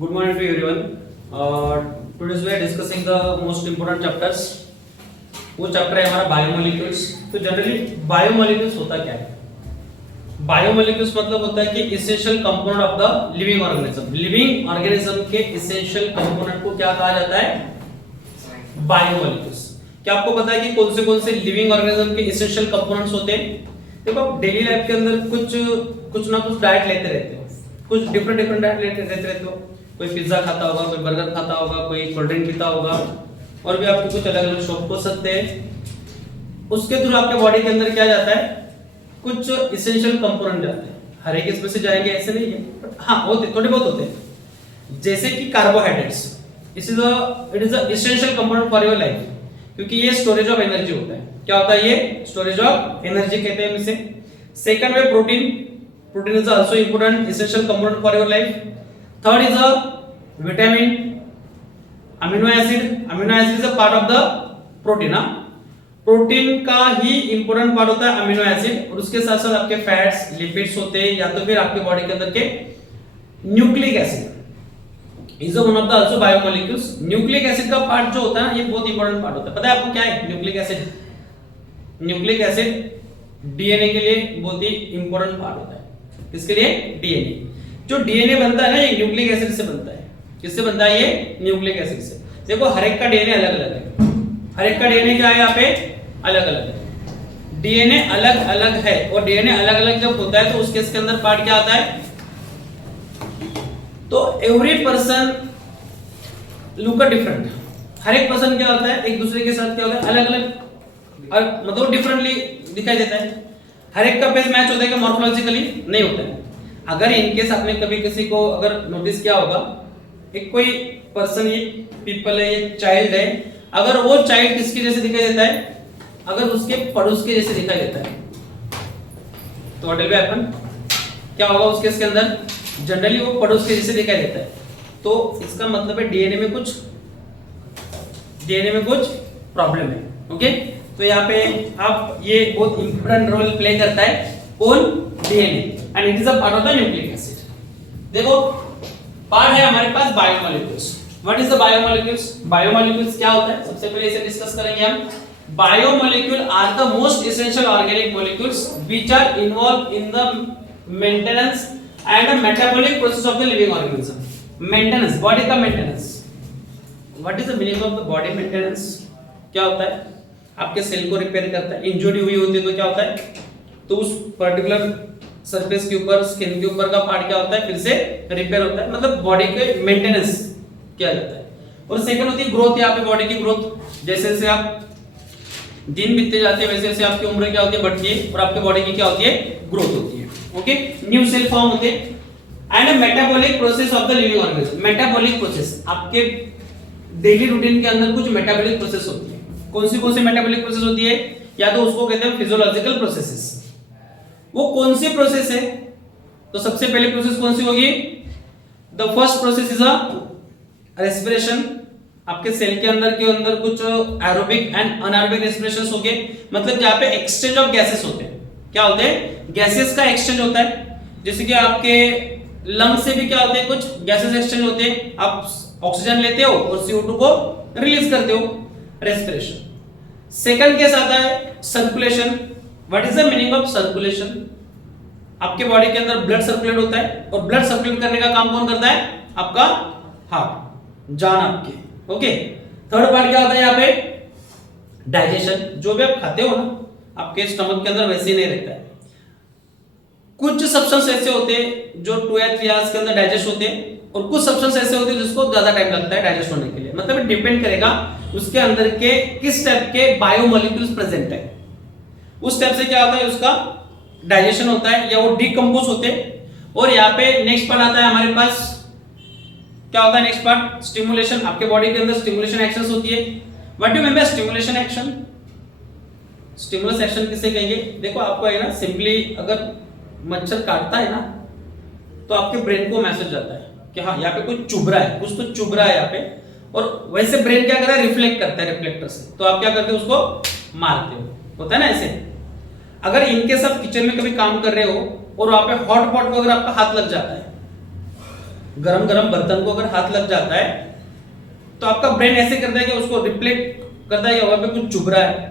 Good morning to everyone. Today we are discussing the most important chapters. वो chapter है हमारा biomolecules. तो generally biomolecules होता क्या है? बायोमोलिक्यूल्स मतलब होता है कि essential component of the living organism. Living organism के इसेंशियल कंपोनेंट को क्या कहा जाता है? बायोमोलिक्यूल्स. क्या आपको पता है कि कौन से लिविंग ऑर्गेनिज्म के इसेंशियल कंपोनेंट्स होते हैं? देखो आप डेली लाइफ के अंदर कुछ ना कुछ डाइट लेते रहते हो, कुछ डिफरेंट डाइट लेते रहते हो. कोई पिज्जा खाता होगा, कोई बर्गर खाता होगा, कोई कोल्ड ड्रिंक पीता होगा, और भी आपके कुछ अलग अलग शौक हो सकते हैं. उसके थ्रू आपके बॉडी के अंदर क्या जाता है? कुछ इसेंशियल कंपोनेंट जाते हैं. हर एक इसमें से जाएंगे ऐसे नहीं है, बट हाँ होते थोड़े बहुत होते हैं. जैसे कि carbohydrates, it is a essential component for your life, क्योंकि ये स्टोरेज ऑफ एनर्जी होता है. क्या होता है ये? स्टोरेज ऑफ एनर्जी कहते हैं इसे. सेकंड में protein is also important essential component for your life. Third is a vitamin. Amino acid is a part of the protein. Protein का ही इंपॉर्टेंट पार्ट होता है अमीनो एसिड, और उसके साथ साथ आपके फैट्स, लिपिड्स होते हैं, या तो फिर आपके बॉडी के अंदर के nucleic acid is one of the also biomolecules. Nucleic acid का पार्ट जो होता है ये बहुत इंपॉर्टेंट पार्ट होता है. पता है आपको क्या है nucleic acid? Nucleic acid DNA के लिए बहुत ही इंपॉर्टेंट पार्ट होता है. किसके लिए? डीएनए. जो डीएनए बनता है ना, ये न्यूक्लिक एसिड से बनता है. किससे बनता है? ये न्यूक्लिक एसिड से. देखो हर एक का डीएनए अलग अलग है. हर एक का डीएनए क्या है? यहाँ पे अलग अलग है. डीएनए अलग अलग है, और डीएनए अलग अलग जब होता है तो उसके इसके अंदर पार्ट क्या आता है? तो एवरी पर्सन लुक डिफरेंट. हर एक पर्सन क्या होता है? एक दूसरे के साथ क्या होता है? अलग अलग, मतलब डिफरेंटली दिखाई देता है. हर एक का फेस मैच होता है क्या? मॉर्फोलॉजिकली नहीं होता है. अगर इनकेस आपने कभी किसी को अगर नोटिस किया होगा, एक कोई पर्सन, ये पीपल है, ये चाइल्ड है, अगर वो चाइल्ड किसके जैसे दिखाई देता है? अगर उसके पड़ोस के जैसे दिखाई देता है तो व्हाट विल हैपन? क्या होगा उसके इसके अंदर? जनरली वो पड़ोस के जैसे दिखाई देता है. तो इसका मतलब है डीएनए में कुछ प्रॉब्लम है. ओके, तो यहाँ पे आप ये बहुत इंपॉर्टेंट रोल प्ले करता है कौन? DNA, and it is a part of the nucleic acid. देखो पार्ट है हमारे पास biomolecules. What is the biomolecules? Biomolecules क्या होता है? सबसे पहले इसे डिस्कस करेंगे हम. Biomolecule are the most essential organic molecules which are involve in the maintenance and metabolic process of the living organism. Maintenance, body का maintenance. What is the meaning of the body maintenance? क्या होता है? आपके cell को repair करता है. Injury हुई होती है तो क्या होता है? तो उस पर्टिकुलर सरफेस के ऊपर, स्किन के ऊपर का पार्ट क्या होता है? फिर से रिपेयर होता है. मतलब बॉडी के मेंटेनेंस किया जाता है. और सेकंड होती है ग्रोथ. यहाँ पे बॉडी की ग्रोथ, जैसे जैसे आप दिन बीतते जाते हैं वैसे वैसे आपकी उम्र क्या होती है? बढ़ती है, और आपके बॉडी की क्या होती है? ग्रोथ होती है. ओके, न्यू सेल फॉर्म होते हैं. And metabolic process of the living organism. Metabolic process, आपके डेली रूटीन के अंदर कुछ मेटाबॉलिक प्रोसेस होती है. कौन सी मेटाबॉलिक प्रोसेस होती है? या तो उसको कहते हैं फिजियोलॉजिकल प्रोसेसेस. वो कौन सी प्रोसेस है? तो सबसे पहले प्रोसेस कौन सी होगी? The first process is a respiration. आपके सेल के अंदर कुछ एरोबिक एंड अनएरोबिक रेस्पिरेशंस होंगे. मतलब जहां पे एक्सचेंज ऑफ गैसेस होते हैं. क्या होते हैं? गैसेस का एक्सचेंज होता है. जैसे कि आपके लंग्स से भी क्या होते हैं? कुछ गैसेस एक्सचेंज होते हैं. आप ऑक्सीजन लेते हो और CO2 को रिलीज करते हो. रेस्पिरेशन. सेकंड केस आता है circulation. What is the meaning of circulation? आपके बॉडी के अंदर ब्लड सर्कुलेट होता है, और ब्लड सर्कुलेट करने का काम कौन करता है? आपका हार्ट, जान आपके. ओके, थर्ड पार्ट क्या होता है यहाँ पे? डाइजेशन. जो भी आप खाते हो ना, आपके स्टमक के अंदर वैसे ही नहीं रहता है. कुछ सब्सटेंस ऐसे होते हैं जो 2 या 3 आवर्स के अंदर डाइजेस्ट होते हैं, और कुछ सब्सटेंस ऐसे होते हैं जिसको ज्यादा टाइम लगता है डाइजेस्ट होने के लिए. मतलब डिपेंड करेगा उसके अंदर के किस टाइप के बायोमोलिक्यूल्स प्रेजेंट है. उस टाइप से क्या होता है? उसका डाइजेशन होता है, या वो डिकम्पोज होते हैं. और यहाँ पे नेक्स्ट पार्ट आता है हमारे पास. क्या होता है नेक्स्ट पार्ट? स्टिमुलेशन. आपके बॉडी के अंदर स्टिमुलेशन एक्शंस होती है. What do mean by stimulation action? Stimulus action किसे कहेंगे? देखो आपको है ना, सिंपली अगर मच्छर काटता है ना, तो आपके ब्रेन को मैसेज जाता है कि हाँ यहाँ पे कुछ चुभ रहा है, कुछ तो चुभ रहा है यहाँ पे. और वैसे ब्रेन क्या करता है? रिफ्लेक्ट करता है रिफ्लेक्टर से. तो आप क्या करते हो? उसको मारते हो. होता है ना ऐसे. अगर इनकेस आप किचन में कभी काम कर रहे हो और वहां पे हॉट पॉट को अगर आपका हाथ लग जाता है गरम गरम बर्तन को अगर हाथ लग जाता है तो आपका ब्रेन ऐसे करता है कि उसको रिफ्लेक्ट करता है कि वहां पे कुछ चुभ रहा है।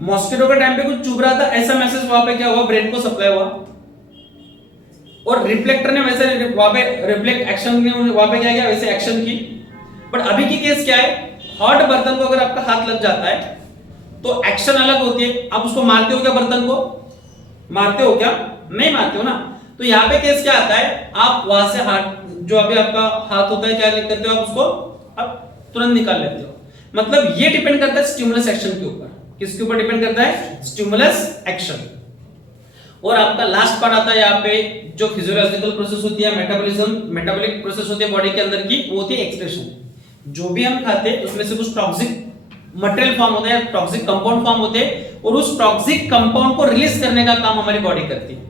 मॉस्किटो के टाइम पे कुछ चुभ रहा था, ऐसा मैसेज वहां पे क्या हुआ, ब्रेन को सप्लाई हुआ, और रिफ्लेक्टर ने वैसे वहां पे रिफ्लेक्ट एक्शन ने वहां पे क्या किया, वैसे एक्शन की। बट अभी की केस क्या है, हॉट बर्तन को अगर आपका हाथ लग जाता है तो एक्शन अलग होती है। आप उसको मारते हो क्या, बर्तन को मारते हो क्या, नहीं मारते हो ना। तो यहाँ पे केस क्या आता है, आप वहां से हाथ, जो अभी आपका हाथ होता है, क्या करते हो आप, उसको आप तुरंत निकाल लेते हो। मतलब ये डिपेंड करता है स्टिमुलस एक्शन के ऊपर। किसके ऊपर डिपेंड करता है, स्टिमुलस एक्शन। और आपका लास्ट पार्ट आता है यहाँ पे, जो फिजियोलॉजिकल प्रोसेस होती है, मेटाबॉलिज्म, मेटाबॉलिक प्रोसेस होती है बॉडी के अंदर की, वो होती है एक्सक्रीशन। जो भी हम खाते हैं उसमें से कुछ टॉक्सिक मटेरियल फॉर्म होता है, टॉक्सिक कंपाउंड फॉर्म होते हैं, और उस टॉक्सिक कंपाउंड को रिलीज करने का काम हमारी बॉडी करती है।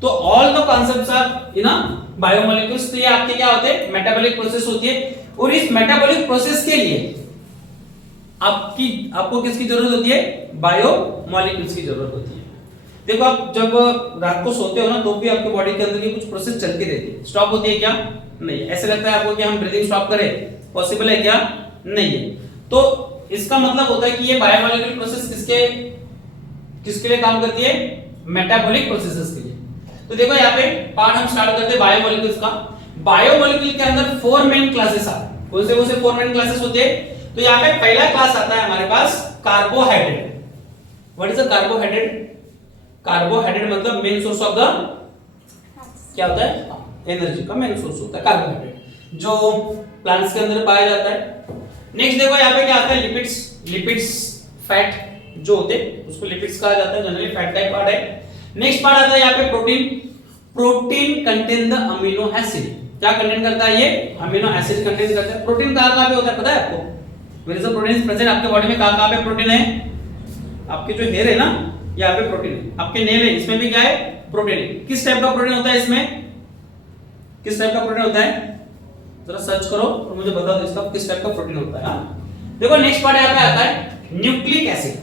तो all the concepts are in a biomolecules. तो ये आपके क्या होते हैं, मेटाबॉलिक प्रोसेस होती है। और इस मेटाबॉलिक प्रोसेस के लिए आपको किसकी जरूरत होती है, बायोमोलिक्यूल्स की जरूरत होती है। देखो आप जब रात को सोते हो ना, तो भी आपके बॉडी के अंदर की कुछ प्रोसेस चलती रहती है। स्टॉप होती है क्या, नहीं। ऐसे लगता है आपको कि हम ब्रीदिंग स्टॉप करें, पॉसिबल है क्या, नहीं है। तो इसका मतलब होता है कि ये बायोमोलिक्यूल प्रोसेस किसके लिए काम करती है, मेटाबॉलिक प्रोसेसेस के लिए। तो देखो यहाँ पे पार्ट हम स्टार्ट करते हैं बायोमोलिक्यूल्स का। बायोमोलिक्यूल के अंदर 4 मेन क्लासेस आते हैं। कौन से 4 मेन क्लासेस होते हैं, तो यहाँ पे पहला क्लास आता है हमारे पास carbohydrate. What is a carbohydrate, carbohydrate मतलब मेन सोर्स ऑफ द, क्या होता है, एनर्जी का मेन सोर्स होता है कार्बोहाइड्रेट, जो प्लांट्स के अंदर पाया जाता है। नेक्स्ट देखो यहाँ पे क्या आता है, लिपिड्स फैट जो होते हैं उसको लिपिड्स कहा जाता है, जनरली फैट टाइप पार्ट है। नेक्स्ट पार्ट आता है यहाँ पे protein contain the amino acid. क्या कंटेन करता है ये, अमीनो एसिड कंटेन करता है। प्रोटीन कहाँ पे होता है पता है आपको, where is the protein present आपके बॉडी में, कहाँ पे प्रोटीन है, आपके जो हेयर है ना, यहाँ पे प्रोटीन है। आपके नेल है, इसमें भी क्या है, प्रोटीन है। किस टाइप का प्रोटीन होता है इसमें, किस टाइप का प्रोटीन होता है, जरा सर्च करो और मुझे बता दो इसका किस टाइप का प्रोटीन होता है। हाँ देखो नेक्स्ट पार्ट यहाँ पे आता है न्यूक्लिक एसिड,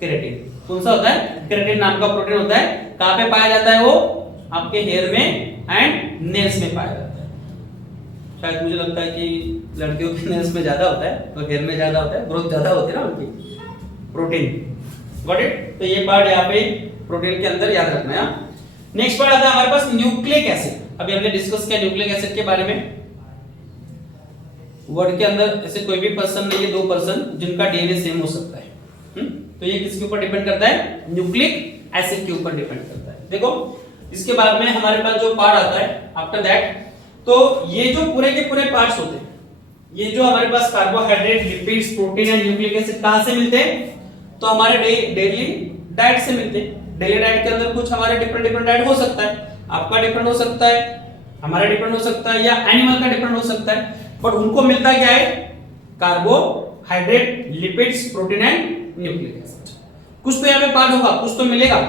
केराटिन। कौन सा होता है, केराटिन नाम का प्रोटीन होता है। कहाँ पे पाया जाता है वो, आपके हेयर में एंड नेल्स में पाया जाता है। शायद मुझे लगता है कि लड़कियों के नेल्स में ज्यादा होता है और हेयर में ज्यादा होता है, ग्रोथ ज्यादा होती है ना उनकी, प्रोटीन। Got it. तो ये पार्ट यहाँ पे प्रोटीन के अंदर याद रखना है। नेक्स्ट पार्ट आता है हमारे पास न्यूक्लिक एसिड। अभी हमने डिस्कस किया न्यूक्लिक एसिड के बारे में। वर्ल्ड के अंदर ऐसे कोई भी पर्सन नहीं है, 2 पर्सन जिनका डीएनए सेम हो सकता है। तो ये किसके ऊपर डिपेंड करता है, न्यूक्लिक एसिड के ऊपर डिपेंड करता है। देखो इसके बाद में हमारे पास जो पार्ट आता है आफ्टर दैट, तो ये जो पूरे के पूरे पार्ट्स होते हैं, ये जो हमारे पास carbohydrate, lipids, protein and nucleic acid कहां से मिलते हैं, तो हमारे डेली डाइट से मिलते हैं। डेली डाइट के अंदर कुछ हमारे डिफरेंट डाइट हो सकता है, आपका डिपेंड हो सकता है, हमारा डिपेंड हो सकता है, या एनिमल का डिपेंड हो सकता है। बट उनको मिलता क्या है, carbohydrate, lipids, protein and nucleic acid. कुछ तो यहाँ पे पार्ट होगा, कुछ तो मिलेगा।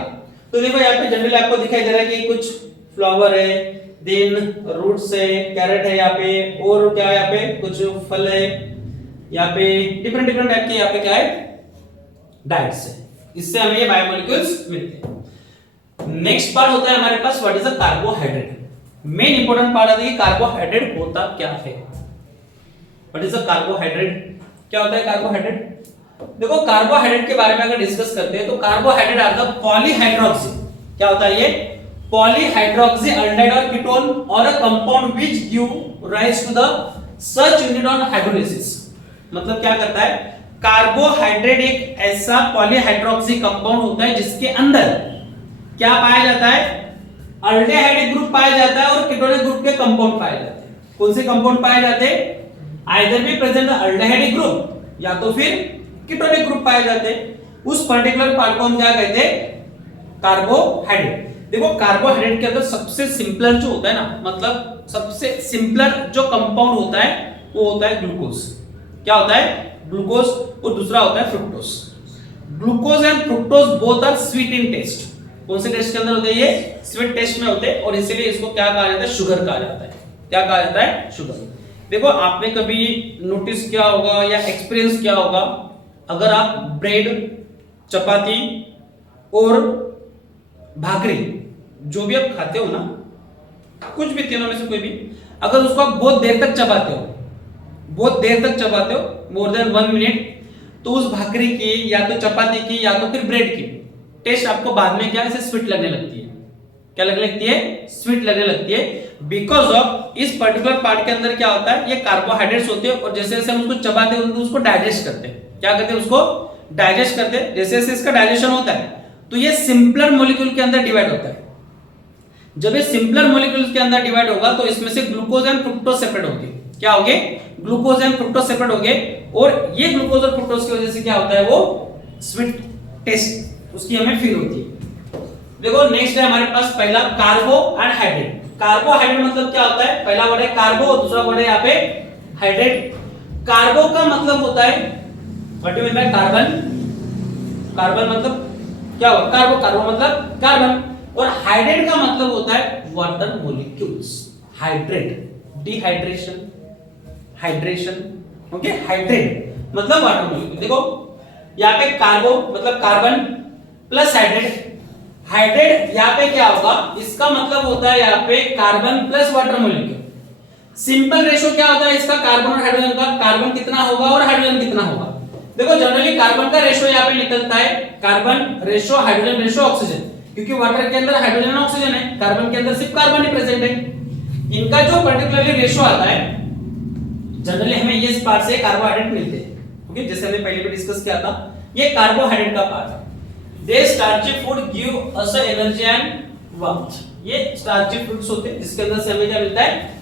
तो देखो यहाँ पे जनरली आपको दिखाई दे रहा है कि कुछ फ्लावर है, देन रूट्स है, कैरेट है यहाँ पे, और क्या है यहाँ पे, कुछ फल है यहाँ पे, डिफरेंट टाइप के यहाँ पे क्या है, डाइट्स है। इससे हमें ये बायोमोलिक्यूल्स मिलते हैं। नेक्स्ट पार्ट होता है हमारे पास what is a carbohydrate. Main important part आता है कि कार्बोहाइड्रेट होता क्या है। व्हाट इज अ कार्बोहाइड्रेट, क्या होता है कार्बोहाइड्रेट। देखो कार्बोहाइड्रेट के बारे में अगर डिस्कस करते हैं तो कार्बोहाइड्रेट आर द पॉलीहाइड्रोक्सी। क्या होता है ये, पॉलीहाइड्रोक्सी अल्डिहाइड और कीटोन और a compound which give rise to the such unit on hydrolysis. मतलब क्या करता है, कार्बोहाइड्रेट एक ऐसा पॉलीहाइड्रोक्सी कंपाउंड होता है जिसके अंदर क्या पाया जाता है, अल्डिहाइड ग्रुप पाया जाता है और कीटोनिक ग्रुप के कंपाउंड पाए जाते हैं। कौन से कंपाउंड पाए जाते हैं, either be present aldehyde group या तो फिर कीटोनिक ग्रुप पाए जाते हैं। उस पर्टिकुलर पार्ट को हम क्या कहते हैं, कार्बोहाइड्रेट। देखो कार्बोहाइड्रेट के अंदर सबसे सिंपलर जो होता है ना, मतलब सबसे सिंपलर जो कंपाउंड होता है वो होता है ग्लूकोज। क्या होता है, ग्लूकोज, और दूसरा होता है fructose. Glucose and fructose both are sweet in taste. कौन से टेस्ट के अंदर होते हैं, ये स्वीट टेस्ट में होते हैं, और इसीलिए इसको क्या कहा जाता है, शुगर कहा जाता है। क्या कहा जाता है, शुगर। देखो आपने कभी नोटिस किया होगा या एक्सपीरियंस किया होगा, अगर आप ब्रेड, चपाती और भाकरी जो भी आप खाते हो ना, कुछ भी तीनों में से कोई भी, अगर उसको आप बहुत देर तक चबाते हो मोर देन 1 मिनट, तो उस भाकरी की या तो चपाती की या तो फिर ब्रेड की टेस्ट आपको बाद में क्या ऐसे स्वीट लगने लगती है। क्या लगने लगती है? स्वीट लगने लगती है, बिकॉज ऑफ इस पर्टिकुलर पार्ट के अंदर क्या होता है, ये कार्बोहाइड्रेट्स होते हैं, और जैसे जैसे हम उसको चबाते हैं तो उसको डाइजेस्ट करते हैं। क्या करते हैं? उसको डाइजेस्ट करते हैं। जैसे जैसे इसका डाइजेशन होता है तो ये सिंपलर मॉलिक्यूल के अंदर डिवाइड होता है। जब ये सिंपलर मॉलिक्यूल्स के अंदर डिवाइड होगा तो इसमें से ग्लूकोज एंड फ्रुक्टोज सेपरेट होंगे। क्या होंगे? ग्लूकोज एंड फ्रुक्टोज सेपरेट होंगे, और ये ग्लूकोज और फ्रुक्टोज की वजह से क्या होता है, वो स्वीट टेस्ट उसकी हमें फील होती है। देखो नेक्स्ट है हमारे पास पहला कार्बो एंड हाइड्रेट। कार्बोहाइड्रेट मतलब क्या होता है? पहला वर्ड है कार्बो और दूसरा वर्ड है यहाँ पे हाइड्रेट। कार्बो का मतलब होता है what do you mean by carbon? Carbon मतलब क्या हुआ? कार्बो, कार्बो मतलब कार्बन, और हाइड्रेट का मतलब होता है water molecules. Hydrate, dehydration, hydration, okay, hydrate मतलब वाटर मॉलिक्यूल। देखो यहाँ पे कार्बो मतलब कार्बन प्लस हाइड्रेट, हाइड्रेट यहाँ पे क्या होगा, इसका मतलब होता है यहाँ पे carbon plus water molecule. Simple ratio क्या होता है इसका, कार्बन और हाइड्रोजन का? कार्बन कितना होगा और हाइड्रोजन कितना होगा? देखो जनरली कार्बन का रेशो यहाँ पे निकलता है carbon ratio hydrogen ratio oxygen, क्योंकि वाटर के अंदर हाइड्रोजन और ऑक्सीजन है, कार्बन के अंदर सिर्फ कार्बन ही प्रेजेंट है। इनका जो पर्टिकुलरली रेशो आता है, जनरली हमें ये इस पार्ट से कार्बोहाइड्रेट मिलते हैं, ओके, जैसे हमने पहले भी डिस्कस किया था, ये कार्बोहाइड्रेट का पार्ट है। They starchy food give us energy and warmth. ये स्टार्ची फूड्स होते हैं जिसके अंदर से हमें क्या मिलता है,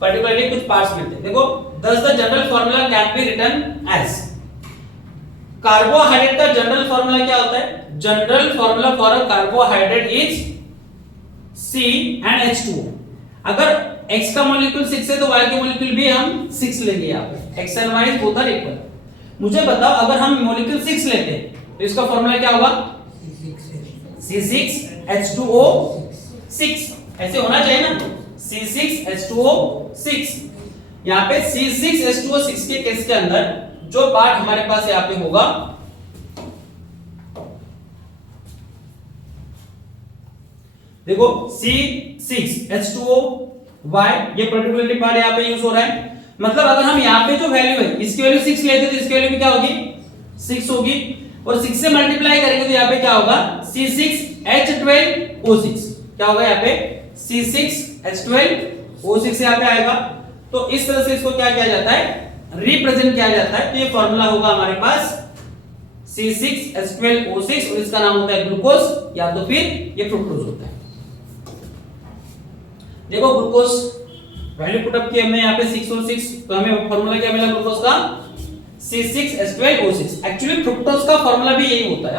पर्टिकुलरली कुछ पार्ट्स मिलते हैं। देखो thus the general formula can be written as, carbohydrate का जनरल फार्मूला क्या होता है? General formula for a carbohydrate is C and H2O। अगर X का मॉलिक्यूल 6 है तो Y के मॉलिक्यूल भी हम 6 लेंगे यहाँ पे, X and Y both are equal. मुझे बताओ अगर हम मॉलिक्यूल 6 लेते हैं तो इसका फार्मूला क्या होगा? C6H2O 6, ऐसे होना चाहिए ना, C6H2O 6। यहाँ पे C6H2O 6 के केस के अंदर जो पार्ट हमारे पास यहाँ पे होगा, देखो C6H2O Y, ये पर्टिकुलरली पार्ट यहाँ पे यूज हो रहा है। मतलब अगर हम यहाँ पे जो वैल्यू है इसकी वैल्यू 6 लेते तो इसकी वैल्यू भी क्या होगी? 6 होगी, और 6 से मल्टीप्लाई करेंगे तो यहाँ पे क्या होगा? C6H12O6। क्या होगा यहाँ पे? C6H12O6 यहाँ पे आएगा। तो इस तरह से इसको क्या किया जाता है, रिप्रेजेंट किया जाता है। तो ये फॉर्मूला होगा हमारे पास C6H12O6, और इसका नाम होता है ग्लूकोज या तो फिर ये फ्रुक्टोज होता है। देखो ग्लूकोज वैल्यू पुट अप की हमने यहाँ पे 6 और 6, तो हमें फॉर्मूला क्या मिला ग्लूकोज का? C6H12O6। एक्चुअली फ्रुक्टोज का फॉर्मूला भी यही होता है।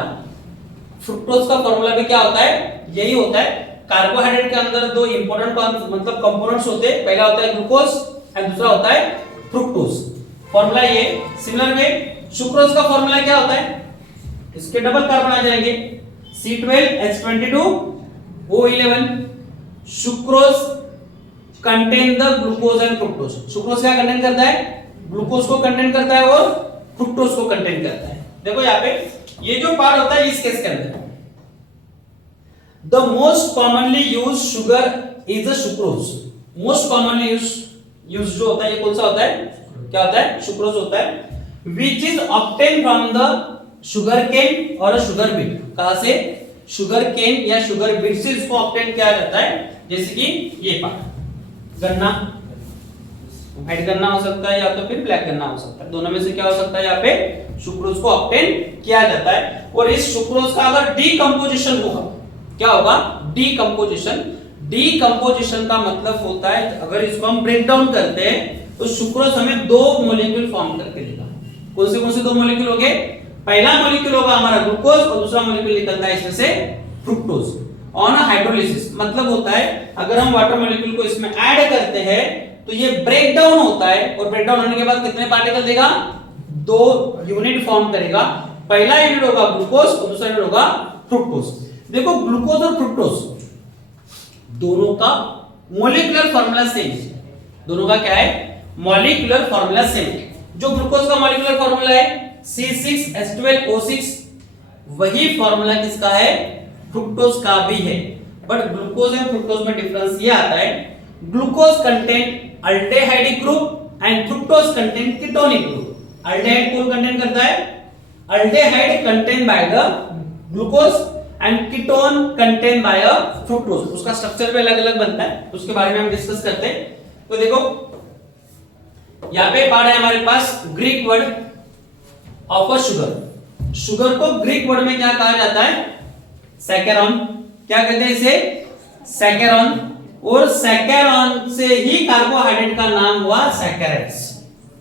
फ्रुक्टोज का फॉर्मूला भी क्या होता है? यही होता है। कार्बोहाइड्रेट के अंदर दो इंपॉर्टेंट मतलब कंपोनेंट्स होते हैं, पहला होता है ग्लूकोज एंड दूसरा होता है फ्रुक्टोज। फॉर्मूला ये सिमिलर वे सुक्रोज का फॉर्मूला क्या होता है? इसके डबल कार्बन आ जाएंगे, C12H22O11। Sucrose contain the glucose and fructose. Sucrose क्या कंटेन करता है? ग्लूकोज को कंटेन करता है और फ्रुक्टोज को कंटेन करता है। देखो यहाँ पे ये जो पार्ट होता है इस केस के अंदर, the most commonly use sugar is a sucrose. Most commonly use जो होता है ये कौन सा होता है? क्या होता है? सुक्रोज होता है, which is obtained from the sugar cane और sugar beet। कहां से? शुगर केन या शुगर बीट से इसको ऑब्टेन किया जाता है। जैसे कि ये पार्ट गन्ना, व्हाइट गन्ना हो सकता है या तो फिर ब्लैक गन्ना हो सकता है, दोनों में से क्या हो सकता है यहाँ पे सुक्रोज को ऑब्टेन किया जाता है। और इस सुक्रोज का अगर डीकंपोजिशन होगा, क्या होगा? डीकंपोजिशन। डीकंपोजिशन का मतलब होता है अगर इसको हम ब्रेक डाउन करते हैं तो सुक्रोज हमें दो मॉलिक्यूल फॉर्म करके देगा। कौन से दो मॉलिक्यूल होंगे? पहला मॉलिक्यूल होगा हमारा ग्लूकोज और दूसरा मॉलिक्यूल निकलता है इसमें से फ्रुक्टोज। ऑन हाइड्रोलिसिस मतलब होता है अगर हम वाटर मॉलिक्यूल को इसमें ऐड करते हैं तो ये ब्रेक डाउन होता है, और ब्रेक डाउन होने के बाद कितने पार्टिकल देगा? दो यूनिट फॉर्म करेगा। पहला यूनिट होगा ग्लूकोज और दूसरा यूनिट होगा फ्रुक्टोज। देखो ग्लूकोज और फ्रुक्टोज दोनों का मॉलिक्यूलर फार्मूला सेम है। दोनों का क्या है? मॉलिक्यूलर फार्मूला सेम है। जो ग्लूकोज का मॉलिक्यूलर फार्मूला है C6H12O6, वही फार्मूला किसका है? फ्रुक्टोज का भी है। बट ग्लूकोज एंड फ्रुक्टोज में डिफरेंस ये आता है, glucose contain aldehydic group and fructose contain ketonic group. Aldehyde कौन कंटेन करता है? Aldehyde contain by the glucose and ketone contain by fructose. उसका स्ट्रक्चर भी अलग अलग बनता है, उसके बारे में हम डिस्कस करते हैं। तो देखो यहां पे पार्ट है हमारे पास Greek word of a sugar. Sugar को ग्रीक वर्ड में क्या कहा जाता है? सैकेरॉन। क्या कहते हैं इसे? सैकेरॉन। और सैकेरॉन से ही कार्बोहाइड्रेट का नाम हुआ सैकेराइड्स।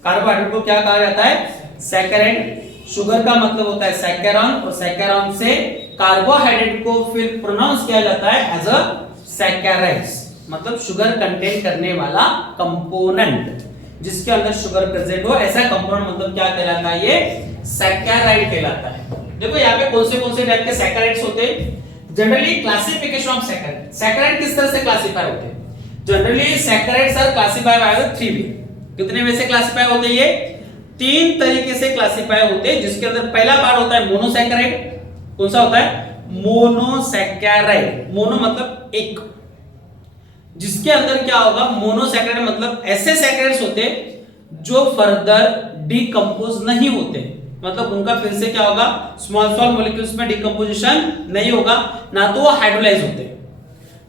कार्बोहाइड्रेट को क्या कहा जाता है? सैकेराइड। शुगर का मतलब होता है सैकेरॉन, और सैकेरॉन से कार्बोहाइड्रेट को फिर प्रोनाउंस किया जाता है एज अ सैकेराइड्स, मतलब शुगर कंटेन करने वाला कंपोनेंट, जिसके अंदर शुगर प्रेजेंट हो, ऐसा कंपोनेंट मतलब क्या कहलाता है? ये सैकेराइड कहलाता है। देखो यहाँ पे कौन से टाइप के सैकेराइड्स होते हैं? Generally classification of saccharide. Saccharide किस तरह से क्लासिफाई होते हैं? जनरली सैकेराइड्स आर क्लासिफाइड बाय 3 वे। कितने वे से क्लासिफाई होते हैं ये? 3 तरीके से क्लासिफाई होते हैं, जिसके अंदर पहला पार्ट होता है मोनोसैकेराइड। कौन सा होता है? मोनोसैकेराइड। मोनो मतलब एक, जिसके अंदर क्या होगा? मोनोसैकेराइड मतलब ऐसे सैकेराइड्स होते हैं जो फर्दर डिकम्पोज नहीं होते, मतलब उनका फिर से क्या होगा? स्मॉल मॉलिक्यूल्स में डिकम्पोजिशन नहीं होगा, ना तो वो हाइड्रोलाइज होते,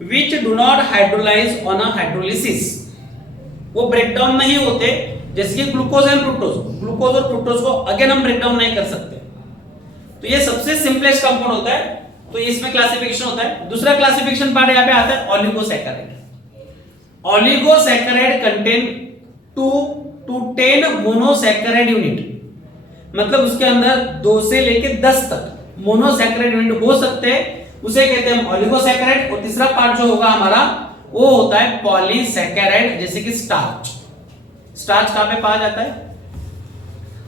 which do not hydrolyze on a hydrolysis। वो ब्रेक डाउन नहीं होते, जैसे कि ग्लूकोज एंड फ्रुक्टोज। ग्लूकोज और फ्रुक्टोज को अगेन हम ब्रेक डाउन नहीं कर सकते, तो ये सबसे सिंपलेस्ट कंपाउंड होता है, तो इसमें क्लासिफिकेशन होता है। दूसरा क्लासिफिकेशन पार्ट यहाँ पे आता है oligosaccharide. Oligosaccharide contain 2 to 10 monosaccharide unit, मतलब उसके अंदर 2 से लेके 10 तक मोनोसैकेराइड यूनिट हो सकते हैं, उसे कहते हैं ओलिगोसैकेराइड। और तीसरा पार्ट जो होगा हमारा वो होता है पॉलीसैकेराइड, जैसे कि स्टार्च। स्टार्च कहां पे पाया जाता है?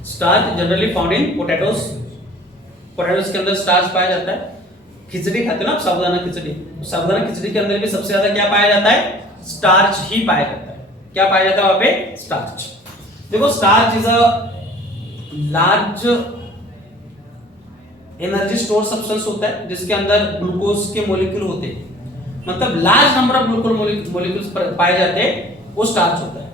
Starch generally found in potatoes. Potatoes के अंदर स्टार्च पाया जाता है। खिचड़ी खाते हो ना आप, साबूदाना खिचड़ी, साबूदाना खिचड़ी के अंदर भी सबसे ज्यादा क्या पाया जाता है? स्टार्च ही पाया जाता है। क्या पाया जाता है वहां पे? स्टार्च। देखो starch is a large energy store substance होता है, जिसके अंदर ग्लूकोज के मॉलिक्यूल होते हैं, मतलब large number of glucose molecules पाए जाते हैं, वो स्टार्च होता है।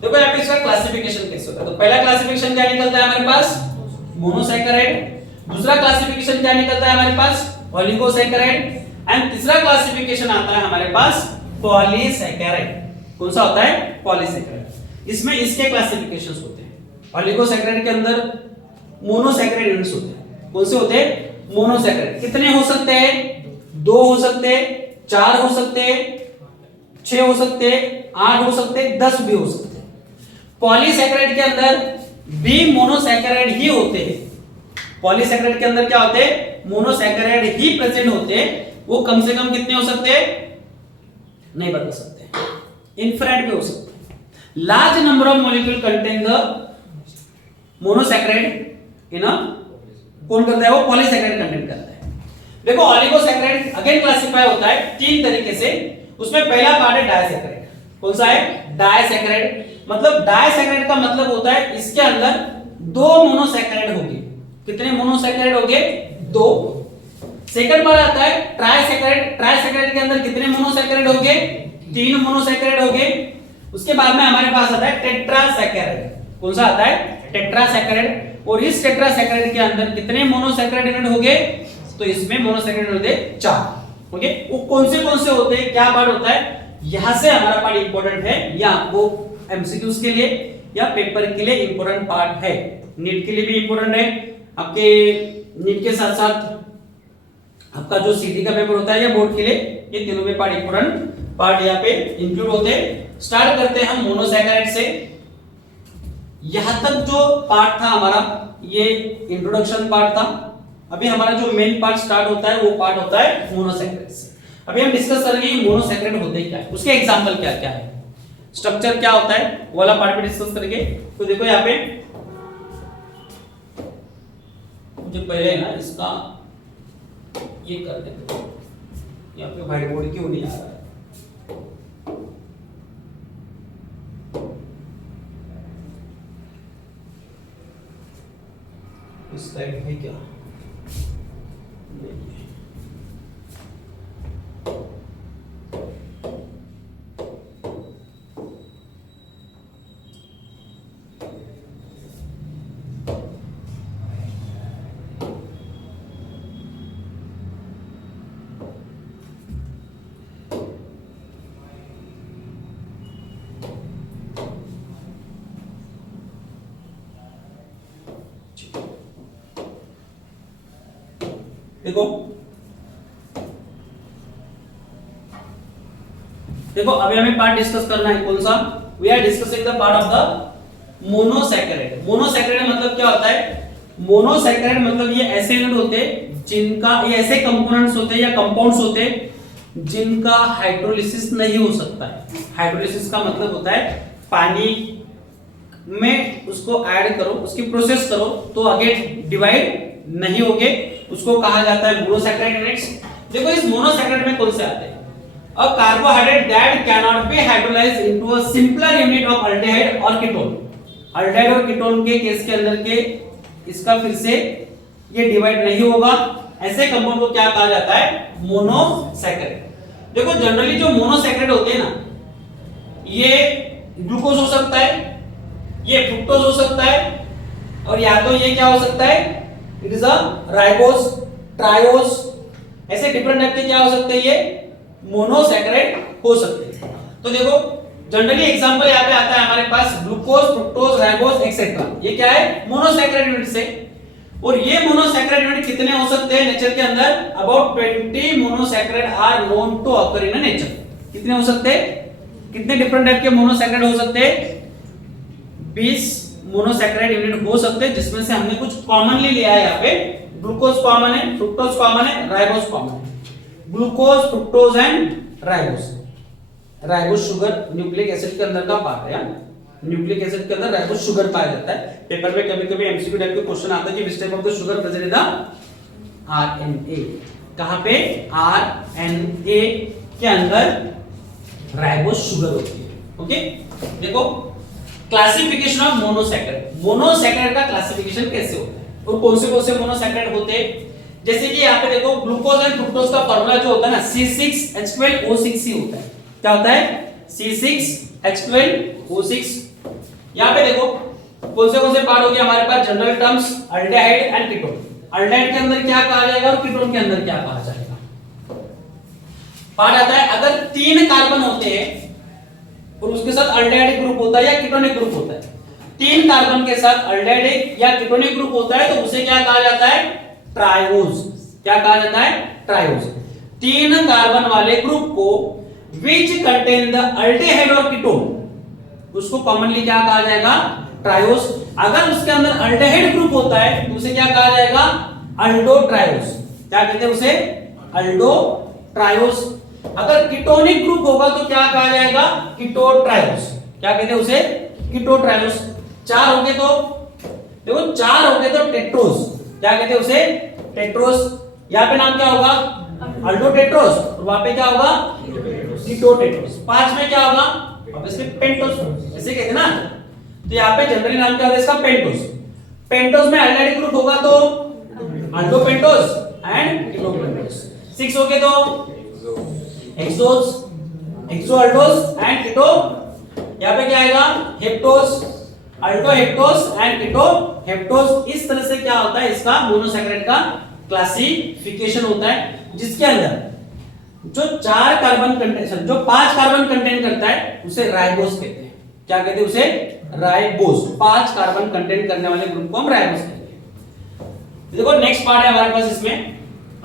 देखो यहाँ पे इसका क्लासिफिकेशन कैसे होता है? तो पहला क्लासिफिकेशन क्या निकलता है हमारे पास? मोनोसैकेराइड। दूसरा क्लासिफिकेशन क्या निकलता है हमारे पास? ओलिगोसैकेराइड। एंड तीसरा क्लासिफिकेशन आता है हमारे पास पॉलीसैकेराइड। कौन सा होता है? पॉलीसैकेराइड। इसमें इसके क्लासिफिकेशंस होते हैं। ओलिगोसैकेराइड के अंदर मोनोसैकेराइड यूनिट्स होते हैं। कौन से होते हैं? मोनोसैकेराइड। कितने हो सकते हैं? 2 हो सकते हैं, 4 हो सकते हैं, 6 हो सकते हैं, 8 हो सकते हैं, 10 भी हो सकते हैं। पॉलीसैकेराइड के अंदर भी मोनोसैकेराइड ही होते हैं। पॉलीसैकेराइड के अंदर क्या होते हैं? मोनोसैकेराइड ही प्रेजेंट होते हैं। वो कम से कम कितने हो सकते हैं? नहीं बता सकते, इनफिनिट भी हो सकते हैं। Large number of molecule contain the monosaccharide in a, कौन करता है? वो पॉलीसैकेराइड कंटेन करता है। देखो ओलिगोसैकेराइड अगेन क्लासिफाई होता है 3 तरीके से। उसमें पहला पार्ट है डायसैकेराइड। कौन सा है? डायसैकेराइड। मतलब डायसैकेराइड का मतलब होता है इसके अंदर 2 मोनोसैकेराइड होंगे। कितने मोनोसैकेराइड होंगे? 2। सेकंड पार्ट आता है ट्राइसैकेराइड। ट्राइसैकेराइड के अंदर कितने मोनोसैकेराइड होंगे? 3 मोनोसैकेराइड होंगे। उसके बाद में हमारे पास आता है टेट्रासैकेराइड। कौन सा आता है? टेट्रासैकेराइड। और इस टेट्रासैकेराइड के अंदर कितने मोनोसैकेराइड यूनिट होंगे? तो इसमें मोनोसैकेराइड होते 4। ओके, वो कौन से होते हैं, क्या पार्ट होता है? यहां से हमारा पार्ट इंपॉर्टेंट है, या आपको एमसीक्यूज के लिए या पेपर के लिए इंपॉर्टेंट पार्ट है। नीट के लिए भी इंपॉर्टेंट है। आपके नीट के साथ साथ आपका जो सीटी का पेपर होता है या बोर्ड के लिए, ये तीनों में पार्ट इंपॉर्टेंट पार्ट यहाँ पे इंक्लूड होते हैं। स्टार्ट करते हैं हम मोनोसैकेराइड से। यहां तक जो पार्ट था हमारा, ये इंट्रोडक्शन पार्ट था। अभी हमारा जो मेन पार्ट स्टार्ट होता है, वो पार्ट होता है मोनोसैकेराइड से। अभी हम डिस्कस करेंगे मोनोसैकेराइड होते क्या है, उसके एग्जांपल क्या क्या है, स्ट्रक्चर क्या होता है, वो वाला पार्ट भी डिस्कस करेंगे। तो देखो यहाँ पे मुझे पहले ना इसका ये कर देते हैं। यहाँ पे व्हाइट बोर्ड क्यों नहीं आ रहा है? इस साइड है क्या? नहीं है। देखो देखो अभी हमें पार्ट डिस्कस करना है, कौन सा? We are discussing the part of the monosaccharide. Monosaccharide मतलब क्या होता है? मोनोसैकेराइड मतलब ये ऐसे यूनिट होते हैं जिनका, ये ऐसे कंपोनेंट्स होते हैं या कंपाउंड्स होते हैं जिनका हाइड्रोलिसिस नहीं हो सकता है। हाइड्रोलिसिस का मतलब होता है पानी में उसको ऐड करो, उसकी प्रोसेस करो तो आगे डिवाइड नहीं होगे, उसको कहा जाता है मोनोसैकेराइड यूनिट्स। देखो इस मोनोसैकेराइड में कौन से आते हैं? A carbohydrate that cannot be hydrolyzed into a simpler unit of aldehyde or ketone। Aldehyde और कीटोन के केस के अंदर के इसका फिर से ये डिवाइड नहीं होगा, ऐसे कंपाउंड को क्या कहा जाता है? मोनोसैकेराइड। देखो जनरली जो मोनोसैकेराइड होते हैं ना, ये ग्लूकोज हो सकता है, ये फ्रुक्टोज हो सकता है, और या तो ये क्या हो सकता है? It is a ribose, triose, ऐसे डिफरेंट टाइप के क्या हो सकते हैं? ये मोनोसैकेराइड हो सकते हैं। तो देखो जनरली एग्जांपल यहाँ पे आता है हमारे पास ग्लूकोज, फ्रुक्टोज, राइबोज एक्सेट्रा। ये क्या है? मोनोसैकेराइड यूनिट से। और ये मोनोसैकेराइड यूनिट कितने हो सकते हैं नेचर के अंदर? About 20 monosaccharide are known to occur in nature. कितने हो सकते हैं? कितने डिफरेंट टाइप के मोनोसैकेराइड हो सकते हैं? 20 मोनोसैकेराइड यूनिट हो सकते हैं, जिसमें से हमने कुछ कॉमनली लिया है। यहाँ पे ग्लूकोज कॉमन है, फ्रुक्टोज कॉमन है, राइबोज कॉमन है। Glucose, fructose and ribose. Ribose sugar nucleic acid के अंदर का पार्ट है। न्यूक्लिक एसिड के अंदर राइबोज शुगर पाया जाता है। पेपर में कभी-कभी एमसीक्यू टाइप के क्वेश्चन आता है कि which type of the sugar present in the RNA. कहां पे? आरएनए के अंदर राइबोज शुगर होती है। ओके, देखो क्लासिफिकेशन ऑफ मोनोसैकेराइड। मोनोसैकेराइड का क्लासिफिकेशन कैसे होता है और कौन से मोनोसैकेराइड होते हैं? जैसे कि यहाँ पे देखो ग्लूकोज एंड फ्रुक्टोज का फार्मूला जो होता है ना, C6H12O6 ही होता है। क्या होता है? C6H12O6। यहाँ पे देखो कौन से पार्ट हो गए हमारे पास? General terms aldehyde and ketone. Aldehyde के अंदर क्या कहा जाएगा और कीटोन के अंदर क्या कहा जाएगा? पार्ट आता है अगर 3 कार्बन होते हैं और उसके साथ अल्डेहाइड ग्रुप होता है या कीटोनिक ग्रुप होता है, 3 कार्बन के साथ अल्डेहाइड या कीटोनिक ग्रुप होता है तो उसे क्या कहा जाता है? ट्रायोज। क्या कहा जाता है? ट्रायोज। 3 कार्बन वाले ग्रुप को which contain the aldehyde और कीटोन, उसको कॉमनली क्या कहा जाएगा? ट्रायोज। अगर उसके अंदर अल्डेहाइड ग्रुप होता है तो उसे क्या कहा जाएगा? अल्डो ट्रायोज। क्या कहते हैं उसे? अल्डो ट्रायोज। अगर कीटोनिक ग्रुप होगा तो क्या कहा जाएगा? कीटो ट्रायोज। क्या कहते हैं उसे? कीटो ट्रायोज। 4 हो गए तो देखो 4 हो गए तो टेट्रोज। क्या कहते हैं उसे? टेट्रोज। यहाँ पे नाम क्या होगा? अल्डो टेट्रोज। और वहां पे क्या होगा? कीटो टेट्रोज। 5 में क्या होगा? Obviously pentose. ऐसे कहते हैं ना, तो यहाँ पे जनरली नाम क्या होता है इसका? पेंटोज। पेंटोज में अल्डेहाइड ग्रुप होगा तो aldo pentose and keto pentose. 6 हो गए तो hexose, hexo aldose and keto. यहाँ पे क्या आएगा? Heptose, aldo heptose and keto heptose. इस तरह से क्या होता है इसका मोनोसैकेराइड का क्लासिफिकेशन होता है, जिसके अंदर जो 4 कार्बन कंटेन, जो 5 कार्बन कंटेन करता है उसे राइबोज कहते हैं। क्या कहते हैं उसे? राइबोज। 5 कार्बन कंटेन करने वाले ग्रुप को हम राइबोज कहते हैं। देखो नेक्स्ट पार्ट है हमारे पास इसमें।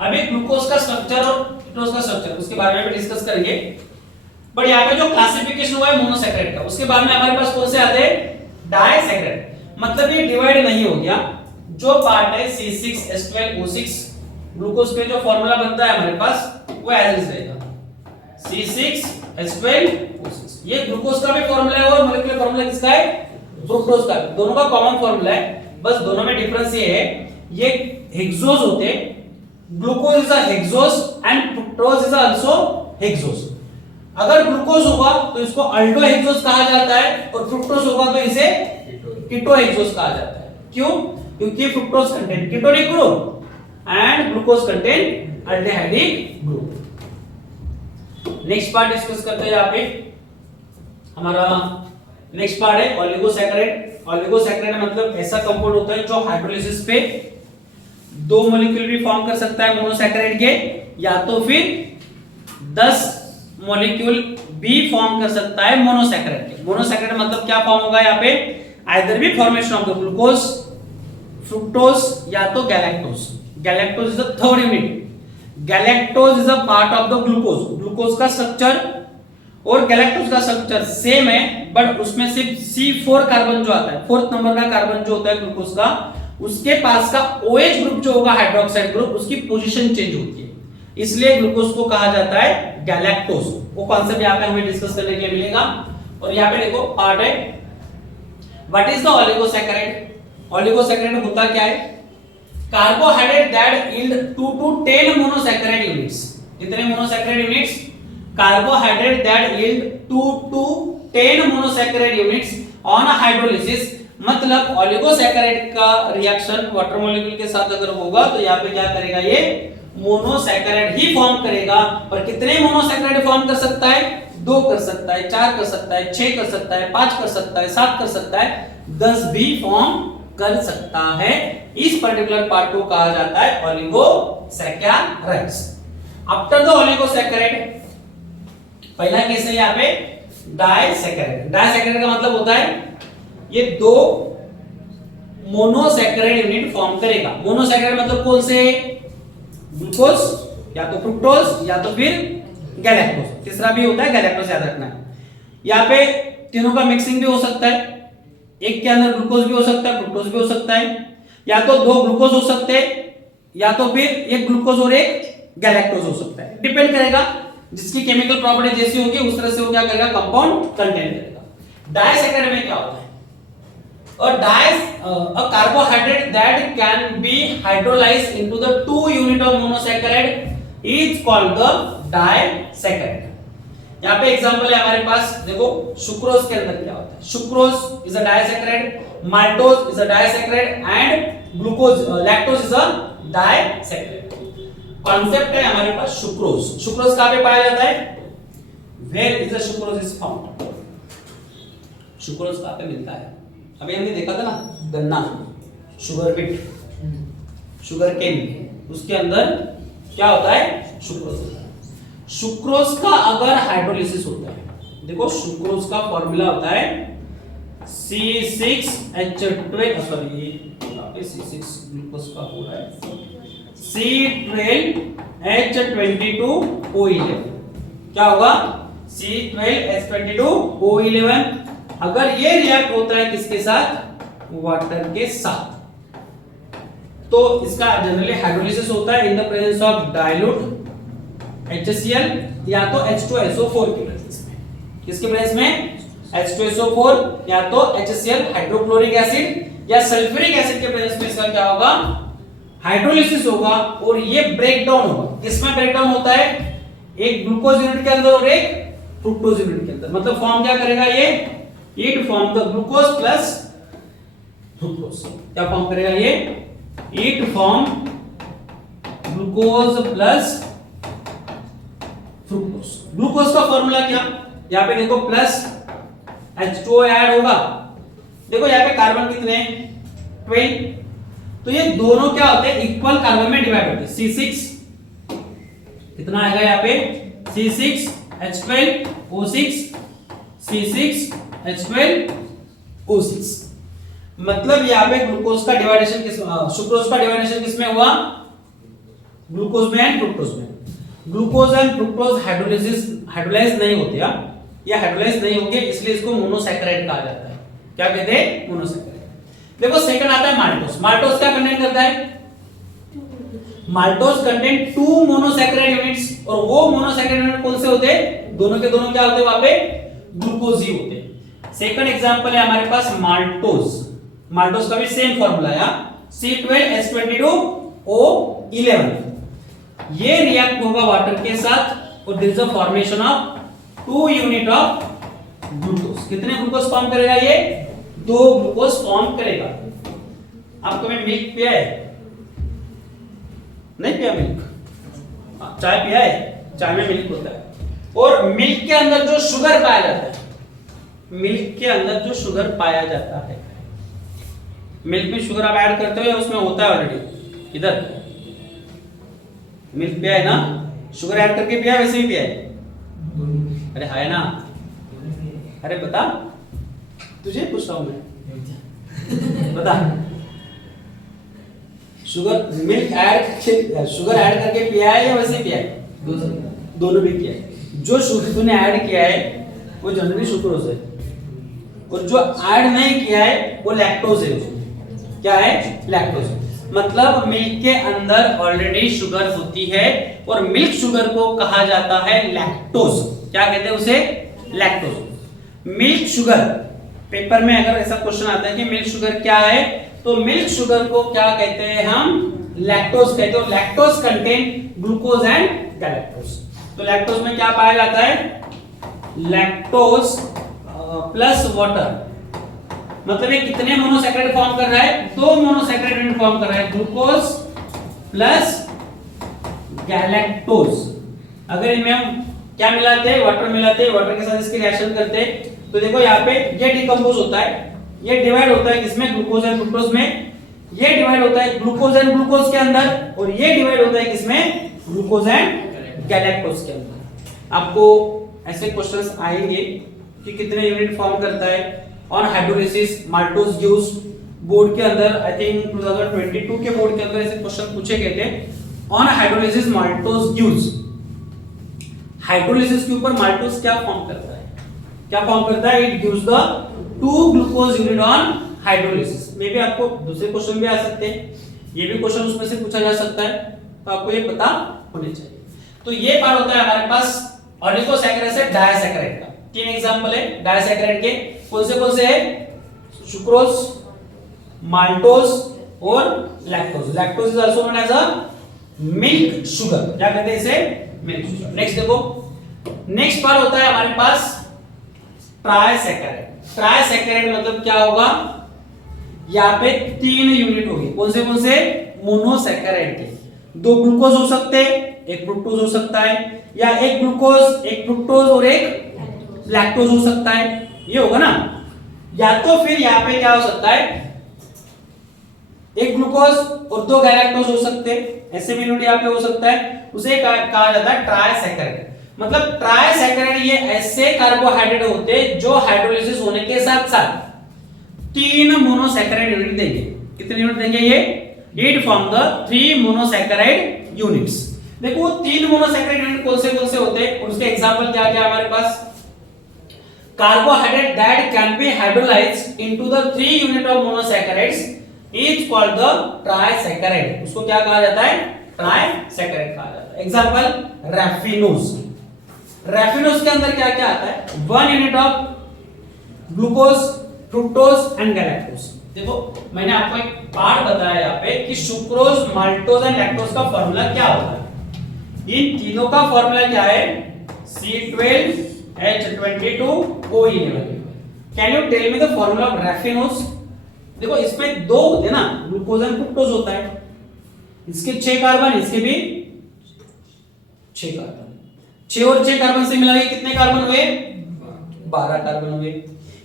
अभी ग्लूकोज का स्ट्रक्चर और कीटोज का स्ट्रक्चर उसके बारे में भी डिस्कस करेंगे, बट यहाँ पे जो क्लासिफिकेशन हुआ है मोनोसैकेराइड का, उसके बाद में हमारे पास कौन से आते हैं? डाइसैकेराइड। मतलब ये डिवाइड नहीं हो गया। जो पार्ट है C6H12O6, ग्लूकोज के जो फार्मूला बनता है हमारे पास वो एज इज रहेगा C6H12O6। ये ग्लूकोज का भी फार्मूला है और मॉलिक्यूलर फार्मूला किसका है? फ्रुक्टोज का। दोनों का कॉमन फार्मूला है, बस दोनों में डिफरेंस ये है ये हेक्सोज होते हैं। Glucose is a hexose and fructose is also hexose. अगर ग्लूकोज होगा तो इसको अल्डो हेक्सोज कहा जाता है और फ्रुक्टोज होगा तो इसे कीटो हेक्सोज कहा जाता है। क्यों? क्योंकि fructose contain ketonic group and glucose contain aldehydic group. Next part discuss करते हैं। यहाँ पे हमारा नेक्स्ट पार्ट है ओलिगोसैकेराइड। ओलिगोसैकेराइड मतलब ऐसा कंपाउंड होता है जो हाइड्रोलिसिस पे 2 मॉलिक्यूल भी फॉर्म कर सकता है मोनोसैकेराइड के, या तो फिर 10 मॉलिक्यूल भी फॉर्म कर सकता है मोनोसैकेराइड के। मोनोसैकेराइड मतलब क्या फॉर्म होगा यहाँ पे? आइदर भी formation of the glucose, fructose या तो galactose. Galactose is the third unit. Galactose is a part of the glucose. Glucose का स्ट्रक्चर और गैलेक्टोज का स्ट्रक्चर सेम है, बट उसमें सिर्फ C4 कार्बन जो आता है, फोर्थ नंबर का कार्बन जो होता है ग्लूकोज का, उसके पास का OH ग्रुप जो होगा, हाइड्रोक्साइड ग्रुप, उसकी पोजीशन चेंज होती है, इसलिए ग्लूकोज को कहा जाता है गैलेक्टोज। वो कॉन्सेप्ट यहाँ पे हमें डिस्कस करने के लिए मिलेगा। और यहाँ पे देखो पार्ट है, what is the oligosaccharide. Oligosaccharide होता क्या है? Carbohydrate that yield 2 to 10 monosaccharide units. कितने monosaccharide units? Carbohydrate that yield 2 to 10 monosaccharide units on hydrolysis. मतलब ओलिगोसैकेराइड का रिएक्शन वाटर मॉलिक्यूल के साथ अगर होगा तो यहाँ पे क्या करेगा, ये मोनोसैकेराइड ही फॉर्म करेगा। और कितने मोनोसैकेराइड फॉर्म कर सकता है? 2 कर सकता है, 4 कर सकता है, 6 कर सकता है, 5 कर सकता है, 7 कर सकता है, 10 भी फॉर्म कर सकता है। इस पर्टिकुलर पार्ट को कहा जाता है ओलिगोसैकेराइड्स। आफ्टर द ओलिगोसैकेराइड पहला केस है यहाँ पे डाइसैकेराइड। डाइसैकेराइड का मतलब होता है ये 2 मोनोसैकेराइड यूनिट फॉर्म करेगा। मोनोसैकेराइड मतलब कौन से? ग्लूकोज या तो फ्रुक्टोज या तो फिर गैलेक्टोज। तीसरा भी होता है गैलेक्टोज, याद रखना है। यहाँ पे तीनों का मिक्सिंग भी हो सकता है, एक के अंदर ग्लूकोज भी हो सकता है, फ्रुक्टोज भी हो सकता है, या तो 2 ग्लूकोज हो सकते हैं, या तो फिर एक ग्लूकोज और एक गैलेक्टोज हो सकता है। डिपेंड करेगा जिसकी केमिकल प्रॉपर्टी जैसी होगी उस तरह से वो क्या करेगा, कंपाउंड कंटेन करेगा। डाइसैकेराइड में क्या होता है? A carbohydrate that can be hydrolyzed into the 2 unit of monosaccharide is called the disaccharide। यहाँ पे एग्जांपल है हमारे पास, देखो सुक्रोज के अंदर क्या होता है? Sucrose is a disaccharide, maltose is a disaccharide and glucose lactose is a disaccharide. Concept है हमारे पास सुक्रोज। सुक्रोज कहाँ पे पाया जाता है? Where is the sucrose is found? Sucrose कहाँ पे मिलता है? अभी हमने देखा था ना, गन्ना, शुगर बिट, शुगर केन, उसके अंदर क्या होता है? सुक्रोज होता है। सुक्रोज का अगर हाइड्रोलिसिस होता है, देखो सुक्रोज का फॉर्मूला होता है C6H12, सॉरी यहाँ पे C6 ग्लूकोज का हो रहा है, C12H22O11। क्या होगा? C12H22O11। अगर ये रिएक्ट होता है किसके साथ? वाटर के साथ, तो इसका जनरली हाइड्रोलिसिस होता है in the presence of dilute HCl या तो H2SO4 की प्रेजेंस में। किसके प्रेजेंस में? H2SO4 या तो HCl हाइड्रोक्लोरिक एसिड या सल्फ्यूरिक एसिड के प्रेजेंस में इसका क्या होगा? हाइड्रोलिसिस होगा और ये ब्रेकडाउन होगा। किसमें ब्रेकडाउन होता है? एक ग्लूकोज यूनिट के अंदर और एक फ्रुक्टोज यूनिट के अंदर। मतलब फॉर्म क्या करेगा ये? It form the glucose plus fructose। क्या फॉर्म करेगा ये? It form glucose plus fructose। Glucose का फॉर्मूला क्या? यहाँ पे देखो प्लस H2O ऐड होगा। देखो यहाँ पे कार्बन कितने हैं? 12। तो ये दोनों क्या होते हैं? इक्वल कार्बन में डिवाइड होते हैं। C6 कितना आएगा यहाँ पे? C6H12O6 C6H12O6। मतलब यहाँ पे ग्लूकोज का डिवाइडेशन सुक्रोज का डिवाइडेशन किसमें हुआ? ग्लूकोज में एंड फ्रुक्टोज में। ग्लूकोज एंड फ्रुक्टोज हाइड्रोलाइज नहीं होते, या हाइड्रोलाइज नहीं होंगे, इसलिए इसको मोनोसैकेराइड कहा जाता है। क्या कहते हैं? मोनोसैकेराइड। देखो सेकंड आता है माल्टोज। माल्टोज क्या कंटेन करता है? माल्टोज कंटेन 2 मोनोसैकेराइड यूनिट्स, और वो मोनोसैकेराइड यूनिट कौन से होते हैं? दोनों के दोनों क्या होते हैं? वहां पे ग्लूकोज ही होते हैं। सेकंड एग्जांपल है हमारे पास माल्टोज। माल्टोज का भी सेम फॉर्मूला है, C12H22O11। ये रिएक्ट होगा वाटर के साथ और there is a formation of 2 unit of glucose. कितने ग्लूकोज फॉर्म करेगा ये? 2 ग्लूकोज फॉर्म करेगा। आपको मैं मिल्क पिया है? नहीं पिया मिल्क? चाय पिया है? चाय में मिल्क होता है। और मिल्क के अंदर जो शुगर पाया जाता है, मिल्क के अंदर जो शुगर पाया जाता है, मिल्क में शुगर आप ऐड करते हो या उसमें होता है ऑलरेडी? इधर मिल्क पिया है ना, शुगर ऐड करके पिया, वैसे ही पिया है? अरे है ना, अरे बता, तुझे पूछ रहा हूं मैं, बता। Sugar milk add sugar add करके पिया है या वैसे पिया है? दोनों भी किया है। जो शुगर तूने ऐड किया है वो जनरली सुक्रोज है, और जो ऐड नहीं किया है वो लैक्टोज है। क्या है? लैक्टोज। मतलब मिल्क के अंदर ऑलरेडी शुगर होती है और मिल्क शुगर को कहा जाता है लैक्टोज। क्या कहते हैं उसे? लैक्टोज। मिल्क शुगर, पेपर में अगर ऐसा क्वेश्चन आता है कि मिल्क शुगर क्या है, तो मिल्क शुगर को क्या कहते हैं हम? लैक्टोज कहते हैं। Lactose contain glucose and galactose. तो लैक्टोज में क्या पाया जाता है? Lactose plus water. मतलब ये कितने मोनोसैकराइड फॉर्म कर रहा है? 2 मोनोसैकराइड फॉर्म कर रहा है, ग्लूकोज प्लस गैलेक्टोज। अगर इनमें हम क्या मिलाते हैं? वाटर मिलाते हैं, वाटर के साथ इसकी रिएक्शन करते हैं, तो देखो यहाँ पे ये डिकम्पोज होता है, ये डिवाइड होता है किसमें? ग्लूकोज एंड फ्रुक्टोज में। ये डिवाइड होता है ग्लूकोज एंड ग्लूकोज के अंदर, और ये डिवाइड होता है किसमें? ग्लूकोज एंड गैलेक्टोज के अंदर। आपको ऐसे क्वेश्चंस आएंगे कि कितने यूनिट फॉर्म करता है on hydrolysis maltose gives. Board के अंदर आई थिंक 2022 के बोर्ड के अंदर ऐसे क्वेश्चन पूछे गए थे। On hydrolysis maltose gives, hydrolysis के ऊपर माल्टोज क्या फॉर्म करता है? क्या फॉर्म करता है? It gives the 2 glucose unit on hydrolysis. मे भी आपको दूसरे क्वेश्चन भी आ सकते हैं, ये भी क्वेश्चन उसमें से पूछा जा सकता है, तो आपको ये पता होने चाहिए। तो ये पार्ट होता है हमारे पास ऑलिगोसैकराइड से डायसैकराइड का। 3 एग्जांपल है डायसैकराइड के। कौन से है? सुक्रोज, माल्टोज और lactose. Lactose is also known as a milk sugar. क्या कहते हैं इसे? Milk sugar. नेक्स्ट देखो, नेक्स्ट पार्ट होता है हमारे पास ट्राइसैकराइड। ट्राइसैकराइड मतलब क्या होगा? यहाँ पे 3 यूनिट होगी। कौन से? मोनोसैकराइड के। 2 ग्लूकोज हो सकते हैं, 1 फ्रुक्टोज हो सकता है, या 1 ग्लूकोज 1 फ्रुक्टोज और 1 लैक्टोज हो सकता है। ये होगा ना? या तो फिर यहाँ पे क्या हो सकता है? 1 ग्लूकोज और 2 गैलेक्टोज हो सकते हैं। ऐसे भी यूनिट यहाँ पे हो सकता है, उसे कहा जाता है ट्राइसैकराइड। मतलब ट्राइसैकराइड ये ऐसे कार्बोहाइड्रेट होते हैं जो हाइड्रोलिसिस होने के साथ साथ 3 मोनोसैकराइड यूनिट देंगे। कितने यूनिट देंगे ये? It form the 3 monosaccharide units. देखो 3 मोनोसैकराइड यूनिट कौन से होते हैं, उसके एग्जांपल क्या क्या हमारे पास? Carbohydrate that can be hydrolysed into the 3 unit of monosaccharides is called the trisaccharide. उसको क्या कहा जाता है? ट्राइसैकराइड कहा जाता है। Example raffinose. रैफिनोज के अंदर क्या क्या आता है? 1 unit of glucose, fructose and galactose. देखो मैंने आपको एक पार्ट बताया यहाँ पे कि सुक्रोज, माल्टोज एंड लैक्टोज का फार्मूला क्या होता है। इन तीनों का फार्मूला क्या है? C12H22O11। Can you tell me the formula of raffinose? देखो इसमें 2 होते ना, ग्लूकोज एंड फ्रुक्टोज होता है। इसके 6 कार्बन, इसके भी 6 कार्बन। 6 और 6 कार्बन से मिला के कितने कार्बन हुए? 12 कार्बन हुए।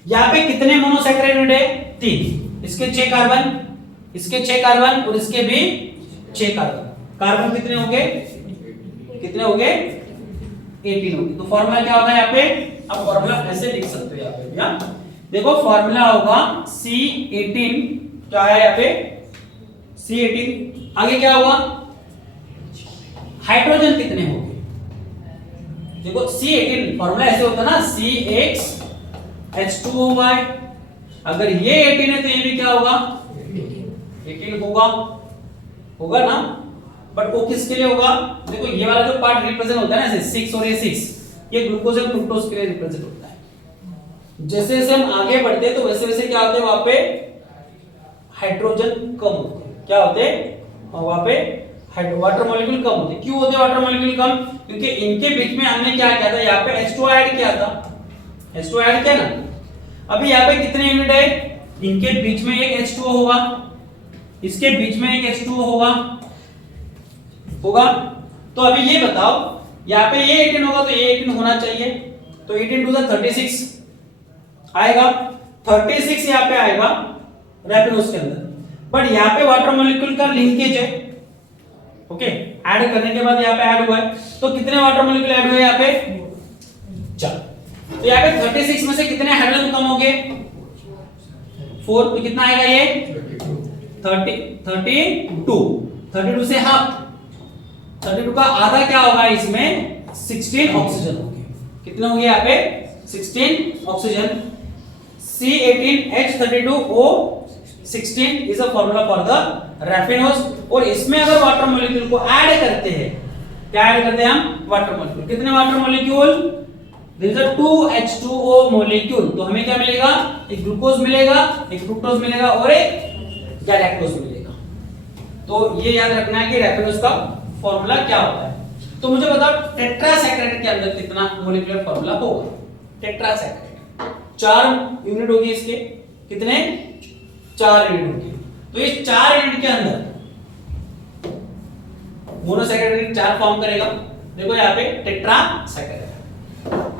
यहाँ पे कितने मोनोसैकराइड यूनिट है? 3। इसके 6 कार्बन, इसके 6 कार्बन और इसके भी 6 कार्बन। कार्बन कितने हो गए? कितने हो गए? 18 हो गए। तो फॉर्मूला क्या होगा यहाँ पे? अब फॉर्मूला ऐसे लिख सकते हो यहाँ पे भैया। देखो फॉर्मूला होगा C18। क्या है यहाँ पे? C18। आगे क्या होगा? हाइड्रोजन कितने हो गए? देखो C18 फॉर्मूला ऐसे होता है ना, CH2OY। अगर ये 18 है तो ये भी क्या होगा? 18 होगा ना। बट वो किसके लिए होगा? देखो ये वाला जो पार्ट रिप्रेजेंट होता है ना, ऐसे 6 और ये 6, ये ग्लूकोज और फ्रुक्टोज के लिए रिप्रेजेंट होता है। जैसे जैसे हम आगे बढ़ते हैं तो वैसे वैसे क्या होते हैं? वहां पे हाइड्रोजन कम होते हैं। क्या होते हैं? वहां पे वाटर मॉलिक्यूल कम होते हैं। क्यों होते हैं वाटर मॉलिक्यूल कम? क्योंकि इनके बीच में हमने क्या किया था? यहाँ पे H2 ऐड किया था। H2 ऐड किया ना। अभी यहाँ पे कितने यूनिट है? इनके बीच में एक H2O होगा, इसके बीच में एक H2O होगा। तो अभी ये बताओ, यहाँ पे ये 18 होगा तो ये 18 होना चाहिए। तो 18 टू 36 आएगा। 36 यहाँ पे आएगा रैफिनोज के अंदर। बट यहाँ पे वाटर मॉलिक्यूल का लिंकेज है। ओके, ऐड करने के बाद यहाँ पे ऐड हुआ है, तो कितने वाटर मॉलिक्यूल ऐड हुए यहाँ पे? 4। तो यहाँ पे 36 में से कितने हाइड्रोजन कम हो गए? 4। तो कितना आएगा ये? 32 से हाफ, 32 का आधा क्या होगा इसमें 16 ऑक्सीजन हो गए। कितने हो गए यहाँ पे 16 oxygen. C18H32O16 is a formula for the raffinose. और इसमें अगर वाटर मॉलिक्यूल को ऐड करते हैं, क्या ऐड करते हैं हम वाटर मॉलिक्यूल। कितने water molecule, there is a 2H2O molecule. तो हमें क्या मिलेगा, एक ग्लूकोज मिलेगा, एक फ्रुक्टोज मिलेगा और एक गैलेक्टोज मिलेगा। तो ये याद रखना है कि रैफिनोज का फॉर्मूला क्या होता है। तो मुझे बताओ टेट्रासैकराइड के अंदर कितना मॉलिक्यूलर फॉर्मूला होगा। टेट्रासैकराइड 4 यूनिट होगी इसके, कितने 4 यूनिट होगी। तो इस 4 यूनिट के अंदर मोनोसैकराइड 4 फॉर्म करेगा। देखो यहाँ पे टेट्रासैकराइड।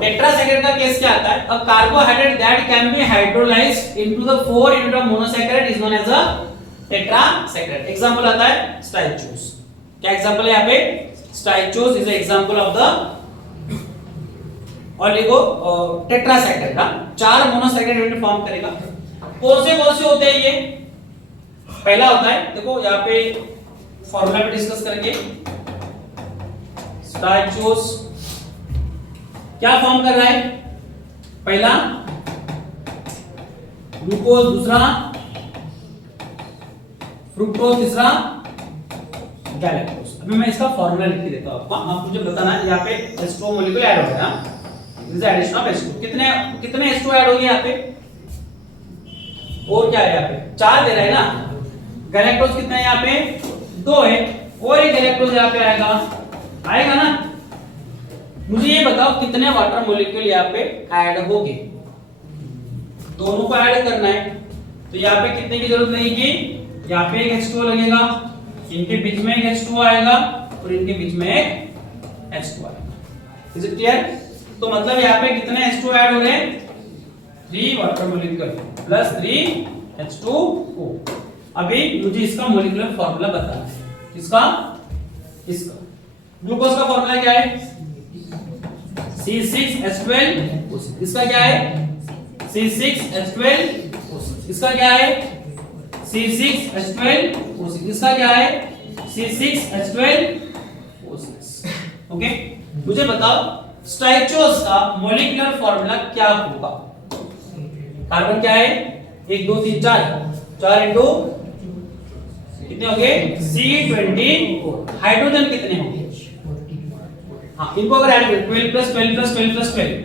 टेट्रासैकराइड का केस क्या आता है, a carbohydrate that can be hydrolysed into the 4 unit of monosaccharide is known as a tetrasaccharide. Example आता है स्टाइचोस। क्या एग्जांपल है यहाँ पे, stachyose is a example of the oligo tetrasaccharide. 4 monosaccharide unit form करेगा। कौन से होते हैं ये, पहला होता है, देखो यहाँ पे फॉर्मूला पे डिस्कस करेंगे। स्टाइचोस क्या फॉर्म कर रहा है, पहला ग्लूकोज, दूसरा फ्रुक्टोज, तीसरा गैलेक्टोज। अभी मैं इसका फॉर्मूला लिख के देता हूं आपको, आप मुझे बताना है। यहाँ पे H2O मॉलिक्यूल ऐड हो गया, this is addition of H2। कितने H2O ऐड हो गए यहाँ पे, और क्या है यहाँ पे 4 दे रहा है ना। गैलेक्टोज कितना है यहाँ पे 2 है, और एक गैलेक्टोज यहाँ पे आएगा ना। मुझे ये बताओ कितने वाटर मॉलिक्यूल यहाँ पे ऐड हो गए, दोनों को ऐड करना है। तो यहाँ पे कितने की जरूरत नहीं की, यहाँ पे एक H2O लगेगा, इनके बीच में एक H2O आएगा और इनके बीच में एक H2O आएगा। Is it clear. तो मतलब यहाँ पे कितने H2O ऐड हो गए, 3 वाटर मॉलिक्यूल प्लस 3 H2O। अभी मुझे इसका मॉलिक्यूलर फार्मूला बताना है। इसका ग्लूकोज का फार्मूला क्या है, C6H12। इसका क्या है C6H12। इसका क्या है C6H12। इसका क्या है C6H12। ओके, मुझे बताओ स्टाइचोस का मॉलिक्यूलर फार्मूला क्या होगा। कार्बन क्या है 1 2 3 4 इंटू कितने हो गए C24। हाइड्रोजन कितने होंगे, हाँ इनको अगर ऐड करें 12 प्लस 12 प्लस 12 प्लस 12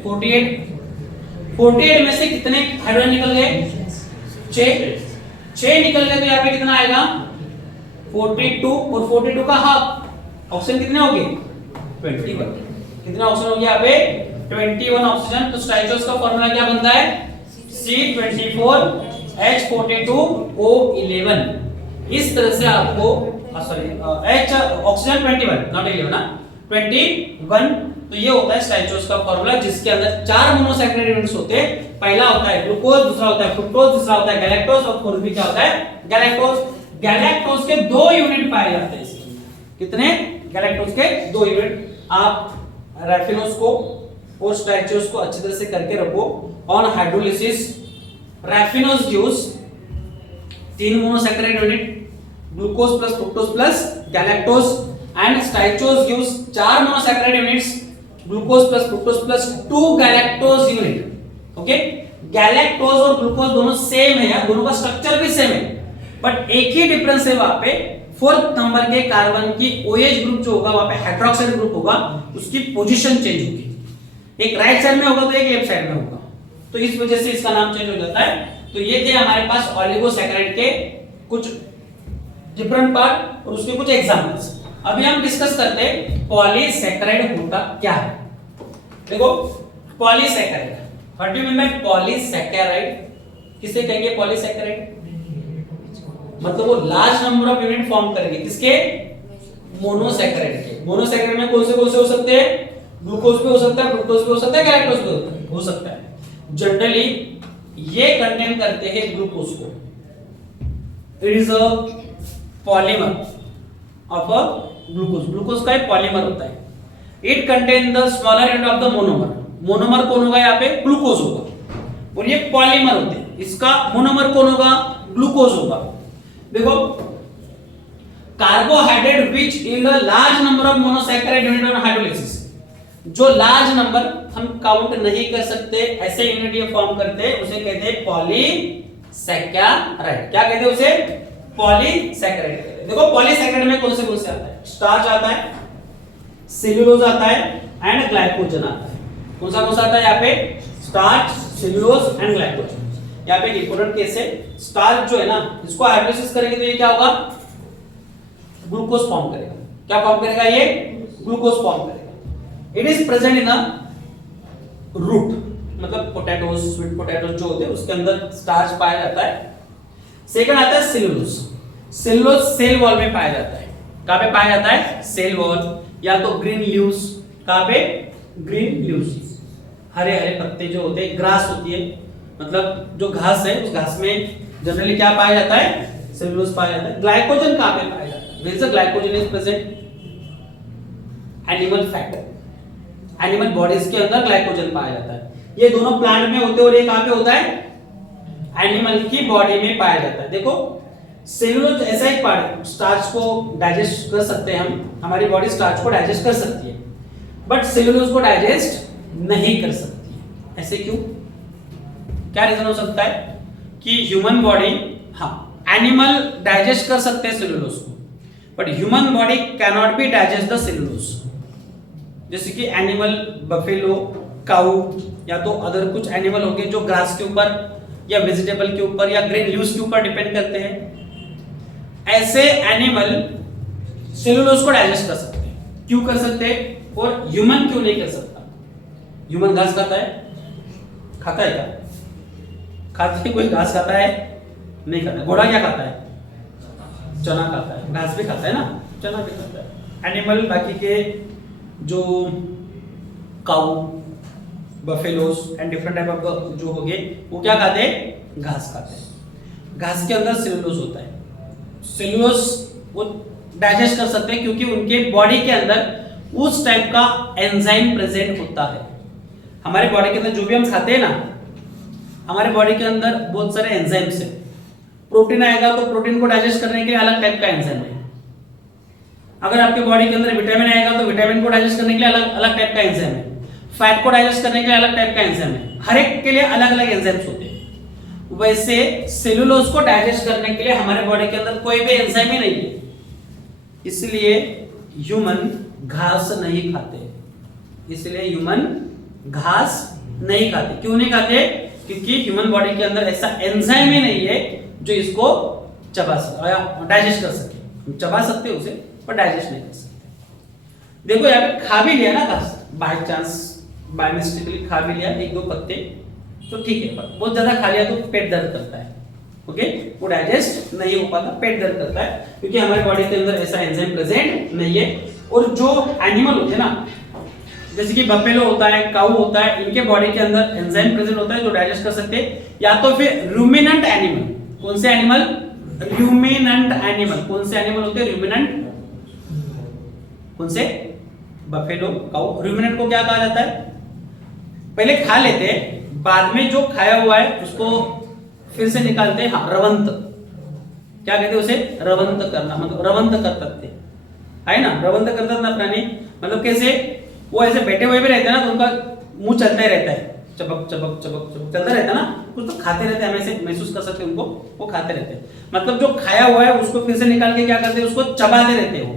48 में से कितने हाइड्रोजन निकल गए 6 निकल गए। तो यहाँ पे कितना आएगा 42 और 42 का हाफ, ऑक्सीजन कितने हो गए 21। कितना ऑक्सीजन हो गया यहाँ पे 21 ऑक्सीजन। तो स्टाइचोस का फार्मूला क्या बनता है C24H42O11। इस तरह से आपको सॉरी H ऑक्सीजन 21 नॉट 11 ना 21। तो ये होता है स्टाइचोस का फार्मूला, जिसके अंदर 4 मोनोसैकराइड यूनिट्स होते हैं। पहला होता है ग्लूकोज, दूसरा होता है फ्रुक्टोज, तीसरा होता है गैलेक्टोज और फोर्थ भी क्या होता है गैलेक्टोज। गैलेक्टोज के 2 यूनिट पाए जाते हैं इसमें। कितने गैलेक्टोज के 2 यूनिट। आप रैफिनोज को और स्टाइचोस को अच्छी तरह से करके रखो। On hydrolysis raffinose gives 3 monosaccharide unit, glucose plus fructose plus galactose, and staichos gives 4 monosaccharide units, glucose plus fructose plus 2 galactose unit। Okay, galactose और ग्लूकोज दोनों सेम है यार, दोनों का स्ट्रक्चर भी सेम है, बट एक ही डिफरेंस है वहां पे 4th नंबर के कार्बन की OH ग्रुप जो होगा वहां पे हाइड्रोक्साइड ग्रुप होगा, उसकी पोजीशन चेंज होगी। एक राइट साइड में होगा तो एक लेफ्ट साइड में होगा, तो इस वजह से इसका नाम चेंज हो जाता है। तो ये थे हमारे पास ओलिगोसैकराइड के कुछ डिफरेंट पार्ट और उसके कुछ एग्जांपल्स। अभी हम डिस्कस करते हैं पॉलीसैकराइड होता क्या है। देखो polysaccharide, what do you mean by polysaccharide, किसे कहेंगे पॉलीसैकराइड, मतलब वो large number of unit form करेंगे, किसके मोनोसैकराइड के। मोनोसैकराइड में कौन से हो सकते हैं, ग्लूकोज पे हो सकता है, फ्रुक्टोज पे हो सकता है, गैलेक्टोज पे हो सकता है। जनरली ये कंटेन करते हैं ग्लूकोज को। It is a polymer of a glucose. Glucose का एक पॉलीमर होता है। It contain the smaller unit of the monomer. Monomer कौन होगा यहाँ पे ग्लूकोज होगा, और ये पॉलीमर होते हैं। इसका मोनोमर कौन होगा ग्लूकोज होगा। देखो carbohydrate which in a large number of monosaccharide unit on hydrolysis, जो लार्ज नंबर हम काउंट नहीं कर सकते ऐसे यूनिट फॉर्म करते हैं उसे कहते हैं पॉलीसैकेराइड। क्या कहते हैं उसे? पॉलीसैकेराइड कहते हैं। देखो पॉलीसैकेराइड में कौन से आता है? स्टार्च आता है, सेल्यूलोज आता है एंड ग्लाइकोजन आता है। कौन सा आता है यहाँ पे? Starch, cellulose and glycogen. यहाँ पे इंपॉर्टेंट केस है, स्टार्च जो है ना इसको हाइड्रोलाइसिस करेंगे तो ये क्या होगा? ग्लूकोज फॉर्म करेगा। क्या फॉर्म करेगा? ये ग्लूकोज फॉर्म करेगा। It is present in a root, मतलब पोटैटोज, स्वीट पोटैटोज जो होते हैं उसके अंदर स्टार्च पाया जाता है। सेकंड आता है सेल्यूलोज। सेल्यूलोज सेल वॉल में पाया जाता है। कहां पे पाया जाता है? सेल वॉल, या तो ग्रीन लीव्स। कहां पे? ग्रीन लीव्स, हरे हरे पत्ते जो होते हैं, ग्रास होती है, मतलब जो घास है उस घास में जनरली क्या पाया जाता है? सेल्यूलोज पाया जाता है। ग्लाइकोजन कहां पे पाया जाता है? Where is the glycogen is present? Animal fat, animal bodies के अंदर ग्लाइकोजन पाया जाता है। ये दोनों प्लांट में होते हैं और ये कहां पे होता है? एनिमल की बॉडी में पाया जाता है। देखो सेल्यूलोज ऐसा एक पार्ट है, स्टार्च को डाइजेस्ट कर सकते हैं हमारी बॉडी स्टार्च को डाइजेस्ट कर सकती है, बट सेल्यूलोज को डाइजेस्ट नहीं कर सकती है। ऐसे क्यों? क्या रीजन हो सकता है? कि ह्यूमन बॉडी, हाँ एनिमल डाइजेस्ट कर सकते हैं सेल्यूलोज को, but human body can not be digest the cellulose. जैसे कि एनिमल, बफेलो, काऊ या तो अदर कुछ एनिमल हो गए जो ग्रास के ऊपर या वेजिटेबल के ऊपर या ग्रीन लीव्स के ऊपर डिपेंड करते हैं। ऐसे एनिमल सेल्यूलोज को डाइजेस्ट कर सकते हैं। क्यों कर सकते हैं और ह्यूमन क्यों नहीं कर सकता? ह्यूमन घास खाता है? खाता है क्या? खाते हैं? कोई घास खाता है? नहीं खाता। घोड़ा क्या खाता है? चना खाता है। घास भी खाता है ना, चना भी खाता है। एनिमल बाकी के जो cow, buffaloes and different type of जो हो गए वो क्या खाते हैं? घास खाते हैं। घास के अंदर सेल्यूलोज होता है। सेल्यूलोज वो डाइजेस्ट कर सकते हैं क्योंकि उनके बॉडी के अंदर उस टाइप का एंजाइम प्रेजेंट होता है। हमारे बॉडी के अंदर जो भी हम खाते हैं ना, हमारे बॉडी के अंदर बहुत सारे एंजाइम्स है। प्रोटीन आएगा तो प्रोटीन को डाइजेस्ट करने के लिए अलग टाइप का एंजाइम है। अगर आपके बॉडी के अंदर विटामिन आएगा तो विटामिन को डाइजेस्ट करने के लिए अलग अलग टाइप का एंजाइम है। फैट को डाइजेस्ट करने के लिए अलग टाइप का एंजाइम है। हर एक के लिए अलग अलग एंजाइम्स होते हैं। वैसे सेल्यूलोज को डाइजेस्ट करने के लिए हमारे बॉडी के अंदर कोई भी एंजाइम ही नहीं है, इसलिए ह्यूमन घास नहीं खाते। इसलिए ह्यूमन घास नहीं खाते। क्यों नहीं खाते? क्योंकि ह्यूमन बॉडी के अंदर ऐसा एंजाइम ही नहीं है जो इसको चबा सके या डाइजेस्ट कर सके। हम चबा सकते हैं उसे पर डाइजेस्ट नहीं कर सकते। देखो यहाँ पे खा भी लिया ना घास, बाय चांस बाय मिस्टेकली खा भी लिया एक दो पत्ते तो ठीक है, पर बहुत ज्यादा खा लिया तो पेट दर्द करता है। ओके, वो डाइजेस्ट नहीं हो पाता, पेट दर्द करता है क्योंकि हमारी बॉडी के अंदर ऐसा एंजाइम प्रेजेंट नहीं है। और जो एनिमल होते हैं ना, जैसे कि बफेलो होता है, काऊ होता है, इनके बॉडी के अंदर एंजाइम प्रेजेंट होता है जो डाइजेस्ट कर सकते हैं। या तो फिर रूमिनेंट एनिमल। कौन से एनिमल? Ruminant animal. कौन से एनिमल होते हैं? रूमिनेंट। कौन से? बफेलो, काऊ। रूमिनेंट को क्या कहा जाता है? पहले खा लेते हैं, बाद में जो खाया हुआ है उसको फिर से निकालते हैं। हाँ, रवंत। क्या कहते हैं उसे? रवंत करना, मतलब रवंत कर सकते है ना, रवंत करता ना प्राणी। मतलब कैसे? वो ऐसे बैठे हुए भी रहते हैं ना तो उनका मुंह चलता ही रहता है, चबक चबक चबक चबक चलता रहता है ना, कुछ तो खाते रहते हैं। हम ऐसे महसूस कर सकते हैं उनको, वो खाते रहते हैं। मतलब जो खाया हुआ है उसको फिर से निकाल के क्या करते हैं? उसको चबाते रहते हैं। वो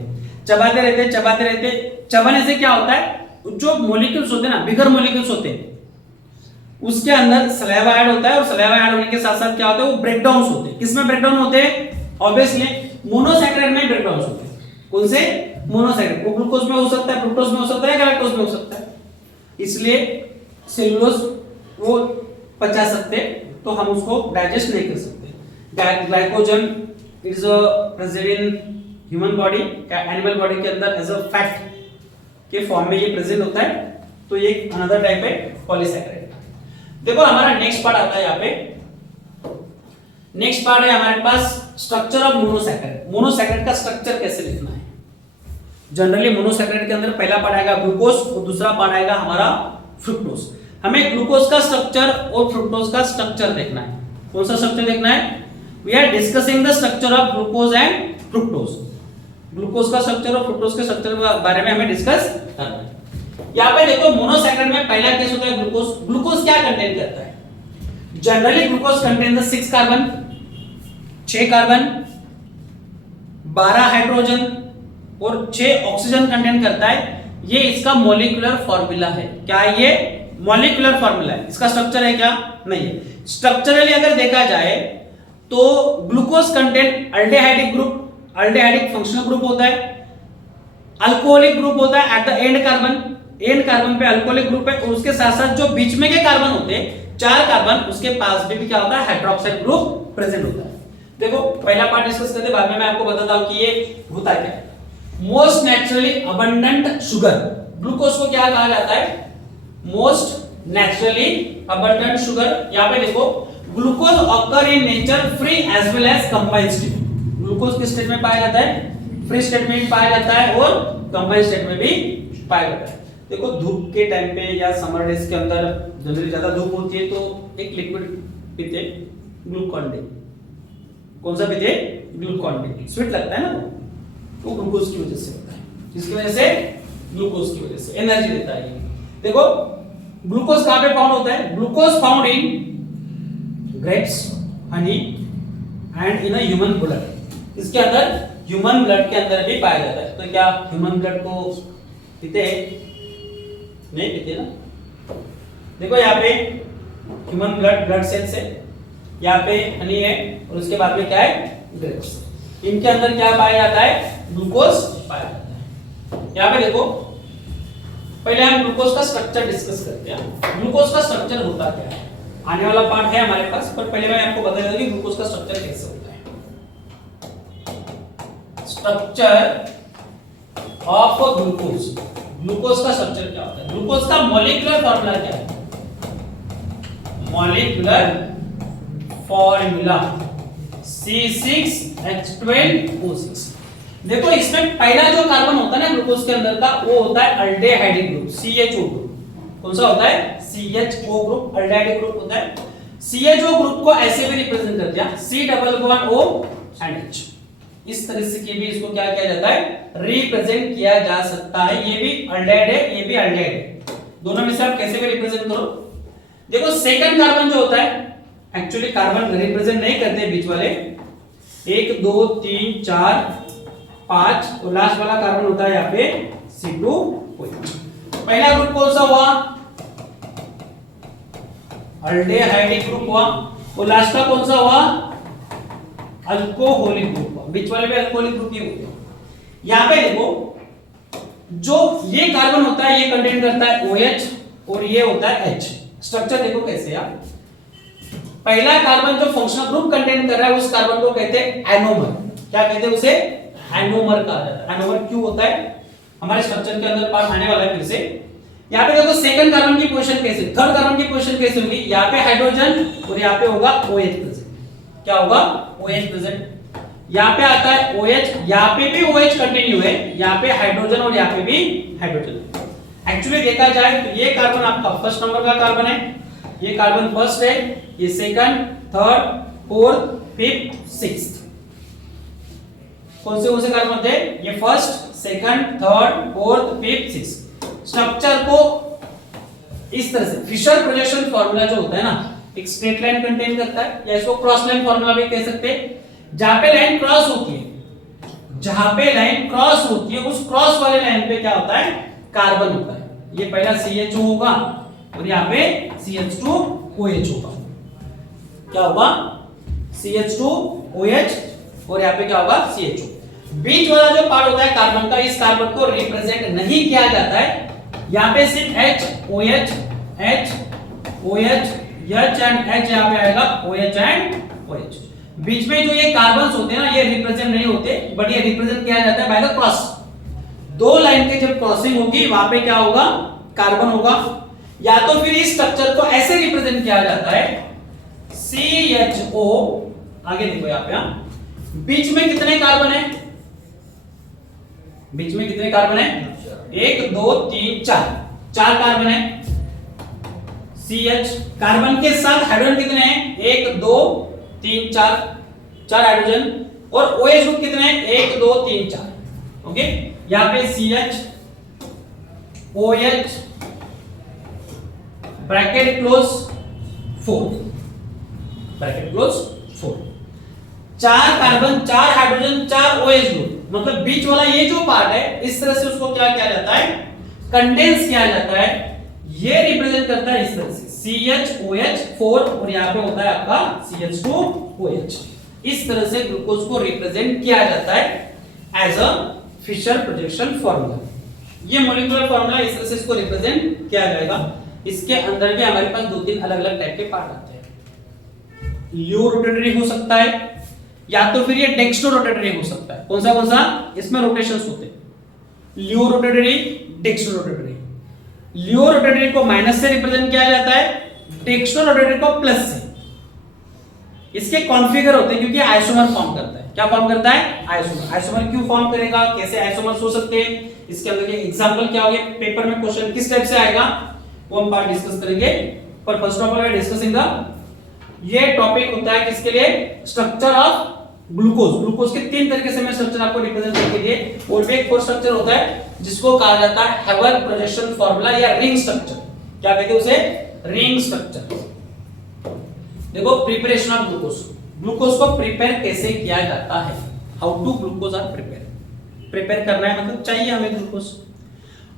चबाते रहते, चबाते रहते। चबाने से क्या होता है? जो मॉलिक्यूल्स होते हैं ना, बिगर मॉलिक्यूल्स होते हैं, उसके अंदर सलाइवा ऐड होता है और सलाइवा ऐड होने के साथ साथ क्या होता है? वो ब्रेकडाउन्स होते हैं। किसमें ब्रेकडाउन होते हैं? ऑब्वियसली मोनोसैकेराइड में ब्रेकडाउन्स होते हैं। कौन से? मोनोसैकेराइड। वो ग्लूकोज में हो सकता है, फ्रुक्टोज में हो सकता है, गैलेक्टोज में हो सकता है। इसलिए सेल्यूलोज वो पचा सकते तो हम उसको डाइजेस्ट नहीं कर सकते। Glycogen is present in human body, animal body के अंदर एज अ फैट के फॉर्म में ये प्रेजेंट होता है। तो ये अनदर टाइप है पॉलीसैकेराइड। देखो हमारा नेक्स्ट पार्ट आता है यहाँ पे। नेक्स्ट पार्ट है हमारे पास स्ट्रक्चर ऑफ मोनोसैकेराइड। मोनोसैकेराइड का स्ट्रक्चर कैसे लिखना है? जनरली मोनोसैकेराइड के अंदर पहला पार्ट आएगा ग्लूकोज और दूसरा पार्ट आएगा हमारा फ्रुक्टोज। हमें ग्लूकोज का स्ट्रक्चर और फ्रुक्टोज का स्ट्रक्चर देखना है। कौन सा स्ट्रक्चर देखना है? We are discussing the structure of glucose and fructose. Glucose का स्ट्रक्चर और फ्रुक्टोज के स्ट्रक्चर के बारे में हमें डिस्कस करना है। यहाँ पे देखो मोनोसैकराइड में पहला केस होता है ग्लूकोज। ग्लूकोज क्या कंटेन करता है? Generally glucose contain the 6 carbon, 6 carbon, 12 hydrogen और 6 ऑक्सीजन कंटेन करता है। ये इसका मॉलिक्यूलर फार्मूला है। क्या ये मॉलिक्यूलर फार्मूला है? इसका स्ट्रक्चर है क्या? नहीं है। स्ट्रक्चरली अगर देखा जाए तो glucose contain aldehydic group, aldehydic functional group होता है, अल्कोहलिक ग्रुप होता है at the end carbon, end carbon पे अल्कोहलिक ग्रुप है, और उसके साथ साथ जो बीच में के कार्बन होते हैं 4 कार्बन, उसके पास भी क्या होता है? हाइड्रोक्साइड ग्रुप प्रेजेंट होता है। देखो पहला पार्ट डिस्कस करते हैं, बाद में मैं आपको बताता हूं कि ये होता क्या है। Most naturally abundant sugar, glucose को क्या कहा जाता है? Most naturally abundant sugar. यहां पे देखो glucose occur in nature free as well as combined state. Glucose किस स्टेट में पाया जाता है? फ्री स्टेट में भी पाया जाता है और कंबाइंड स्टेट में भी पाया जाता है। देखो धूप के टाइम पे या समर डेज के अंदर जनरली ज्यादा धूप होती है तो एक लिक्विड पीते, ग्लूकॉन डी। कौन सा पीते? Glucon D. स्वीट लगता है ना वो ग्लूकोज की वजह से होता है। किसकी वजह से? ग्लूकोज की वजह से एनर्जी देता है। देखो ग्लूकोज कहां पे फाउंड होता है? Glucose found in grapes, honey and in a human blood. इसके अंदर ह्यूमन ब्लड के अंदर भी पाया जाता है। तो क्या ह्यूमन ब्लड को पीते हैं? नहीं पीते ना। देखो यहाँ पे ह्यूमन ब्लड सेल्स है, यहाँ पे हनी है और उसके बाद में क्या है? ग्रेप्स। इनके अंदर क्या पाया जाता है? ग्लूकोज पाया जाता है। यहाँ पे देखो पहले हम ग्लूकोज का स्ट्रक्चर डिस्कस करते हैं। ग्लूकोज का स्ट्रक्चर होता क्या है? आने वाला पार्ट है हमारे पास, पर पहले मैं आपको बता देता हूं कि ग्लूकोज का स्ट्रक्चर कैसे होता है। स्ट्रक्चर ऑफ ग्लूकोज, ग्लूकोज का स्ट्रक्चर क्या होता है? ग्लूकोज का मॉलिक्यूलर फार्मूला क्या है? Molecular formula C6H12O6। देखो इसमें पहला जो कार्बन होता है ना ग्लूकोज के अंदर का, वो होता है अल्डेहाइडिक ग्रुप, CHO ग्रुप। कौन सा होता है? CHO ग्रुप, अल्डेहाइडिक ग्रुप होता है। CHO ग्रुप को ऐसे भी रिप्रेजेंट करते हैं C++O and H। इस तरह से के भी इसको क्या किया जाता है? रिप्रेजेंट किया जा सकता है। ये भी अल्डेहाइड है, ये भी अल्डेहाइड है। दोनों में से आप कैसे भी रिप्रेजेंट करो। देखो सेकंड कार्बन जो होता है, एक्चुअली कार्बन रिप्रेजेंट नहीं करते बीच वाले, 1 2 3 4 5 और लास्ट वाला कार्बन होता है यहाँ पे C2OH। पहला ग्रुप कौन सा हुआ? अल्डेहाइडिक ग्रुप हुआ, और लास्ट का कौन सा हुआ? अल्कोहलिक ग्रुप हुआ। बीच वाले भी अल्कोहलिक ग्रुप ही होते हैं। यहाँ पे देखो जो ये कार्बन होता है ये कंटेन करता है OH और ये होता है H। स्ट्रक्चर देखो कैसे आप, पहला कार्बन जो फंक्शनल ग्रुप कंटेन कर रहा है उस कार्बन को कहते हैं एनोमर। क्या कहते हैं उसे? एनोमर कहा जाता है। एनोमर क्यों होता है? हमारे स्ट्रक्चर के अंदर पार्ट आने वाला है फिर से। यहाँ पे देखो सेकंड कार्बन की पोजीशन कैसे, थर्ड कार्बन की पोजीशन कैसे होगी? यहाँ पे हाइड्रोजन और यहाँ पे होगा OH प्रेजेंट। क्या होगा? OH present. यहाँ पे आता है OH, यहाँ पे भी OH कंटिन्यू है, यहाँ पे हाइड्रोजन और यहाँ पे भी हाइड्रोजन। एक्चुअली देखा जाए तो ये कार्बन आपका फर्स्ट नंबर का कार्बन है, ये कार्बन फर्स्ट है, ये second, third, fourth, fifth, sixth. कौन से कार्बन होते हैं? ये first, second, third, fourth, fifth, sixth. Structure को इस तरह से फिशर प्रोजेक्शन फार्मूला जो होता है ना, एक स्ट्रेट लाइन कंटेन करता है, या इसको क्रॉस लाइन फार्मूला भी कह सकते हैं। जहां पे लाइन क्रॉस होती है, जहां पे लाइन क्रॉस होती है उस क्रॉस वाले लाइन पे क्या होता है? कार्बन होता है। ये पहला CHO होगा और यहाँ पे CH2OH होगा। क्या होगा? CH2OH और यहाँ पे क्या होगा? CHO। बीच वाला जो पार्ट होता है कार्बन का, इस कार्बन को रिप्रेजेंट नहीं किया जाता है। यहाँ पे सिर्फ H OH H OH H and H यहाँ पे आएगा OH एंड OH। बीच में जो ये कार्बन्स होते हैं ना, ये रिप्रेजेंट नहीं होते, बट ये रिप्रेजेंट किया जाता है बाय द क्रॉस। दो लाइन के जब क्रॉसिंग होगी वहां पे क्या होगा? कार्बन होगा। या तो फिर इस स्ट्रक्चर को ऐसे रिप्रेजेंट किया जाता है CHO। आगे देखो यहाँ पे, बीच में कितने कार्बन है? बीच में कितने कार्बन है? 1 2 3 4 कार्बन है। CH कार्बन के साथ हाइड्रोजन कितने हैं? 1 2 3 4। 4 हाइड्रोजन, और OH ग्रुप कितने हैं, 1 2 3 4। ओके, यहाँ पे CH OH bracket close 4, bracket close 4। 4 carbon, 4 hydrogen, 4 OH group, मतलब बीच वाला ये जो पार्ट है इस तरह से उसको क्या किया जाता है, कंडेंस किया जाता है। ये रिप्रेजेंट करता है इस तरह से CHOH4 और यहाँ पे होता है आपका CH2OH। इस तरह से ग्लूकोज को रिप्रेजेंट किया जाता है as a Fischer projection formula. ये मॉलिक्यूलर फार्मूला इस तरह से इसको रिप्रेजेंट किया जाएगा। इसके अंदर भी हमारे पास 2-3 अलग-अलग टाइप के पार्ट आते हैं। लियो रोटेटरी हो सकता है या तो फिर ये डेक्स्ट्रो रोटेटरी हो सकता है। कौन सा इसमें रोटेशंस होते हैं, लियो रोटेटरी, डेक्स्ट्रो रोटेटरी। लियो रोटेटरी को माइनस से रिप्रेजेंट किया जाता है, डेक्स्ट्रो रोटेटरी को प्लस से। इसके कॉन्फ़िगर होते हैं क्योंकि आइसोमर फॉर्म करता है। क्या फॉर्म करता है, आइसोमर। आइसोमर क्यों फॉर्म करेगा, कैसे आइसोमर्स हो सकते हैं, इसके अंदर के एग्जांपल क्या होंगे, पेपर में क्वेश्चन किस टाइप से आएगा वो हम पार्ट डिस्कस करेंगे। पर first of all we are discussing the, ये टॉपिक होता है किसके लिए, स्ट्रक्चर ऑफ ग्लूकोज। ग्लूकोज के 3 तरीके से मैं स्ट्रक्चर आपको रिप्रेजेंट करके दिए, और भी एक फोर्थ स्ट्रक्चर होता है जिसको कहा जाता है हेवर प्रोजेक्शन फार्मूला या रिंग स्ट्रक्चर। क्या कहते हैं उसे, रिंग स्ट्रक्चर। देखो प्रिपरेशन ऑफ ग्लूकोज, ग्लूकोज को प्रिपेयर कैसे किया जाता है, how to glucose are prepare करना है, मतलब चाहिए हमें ग्लूकोज।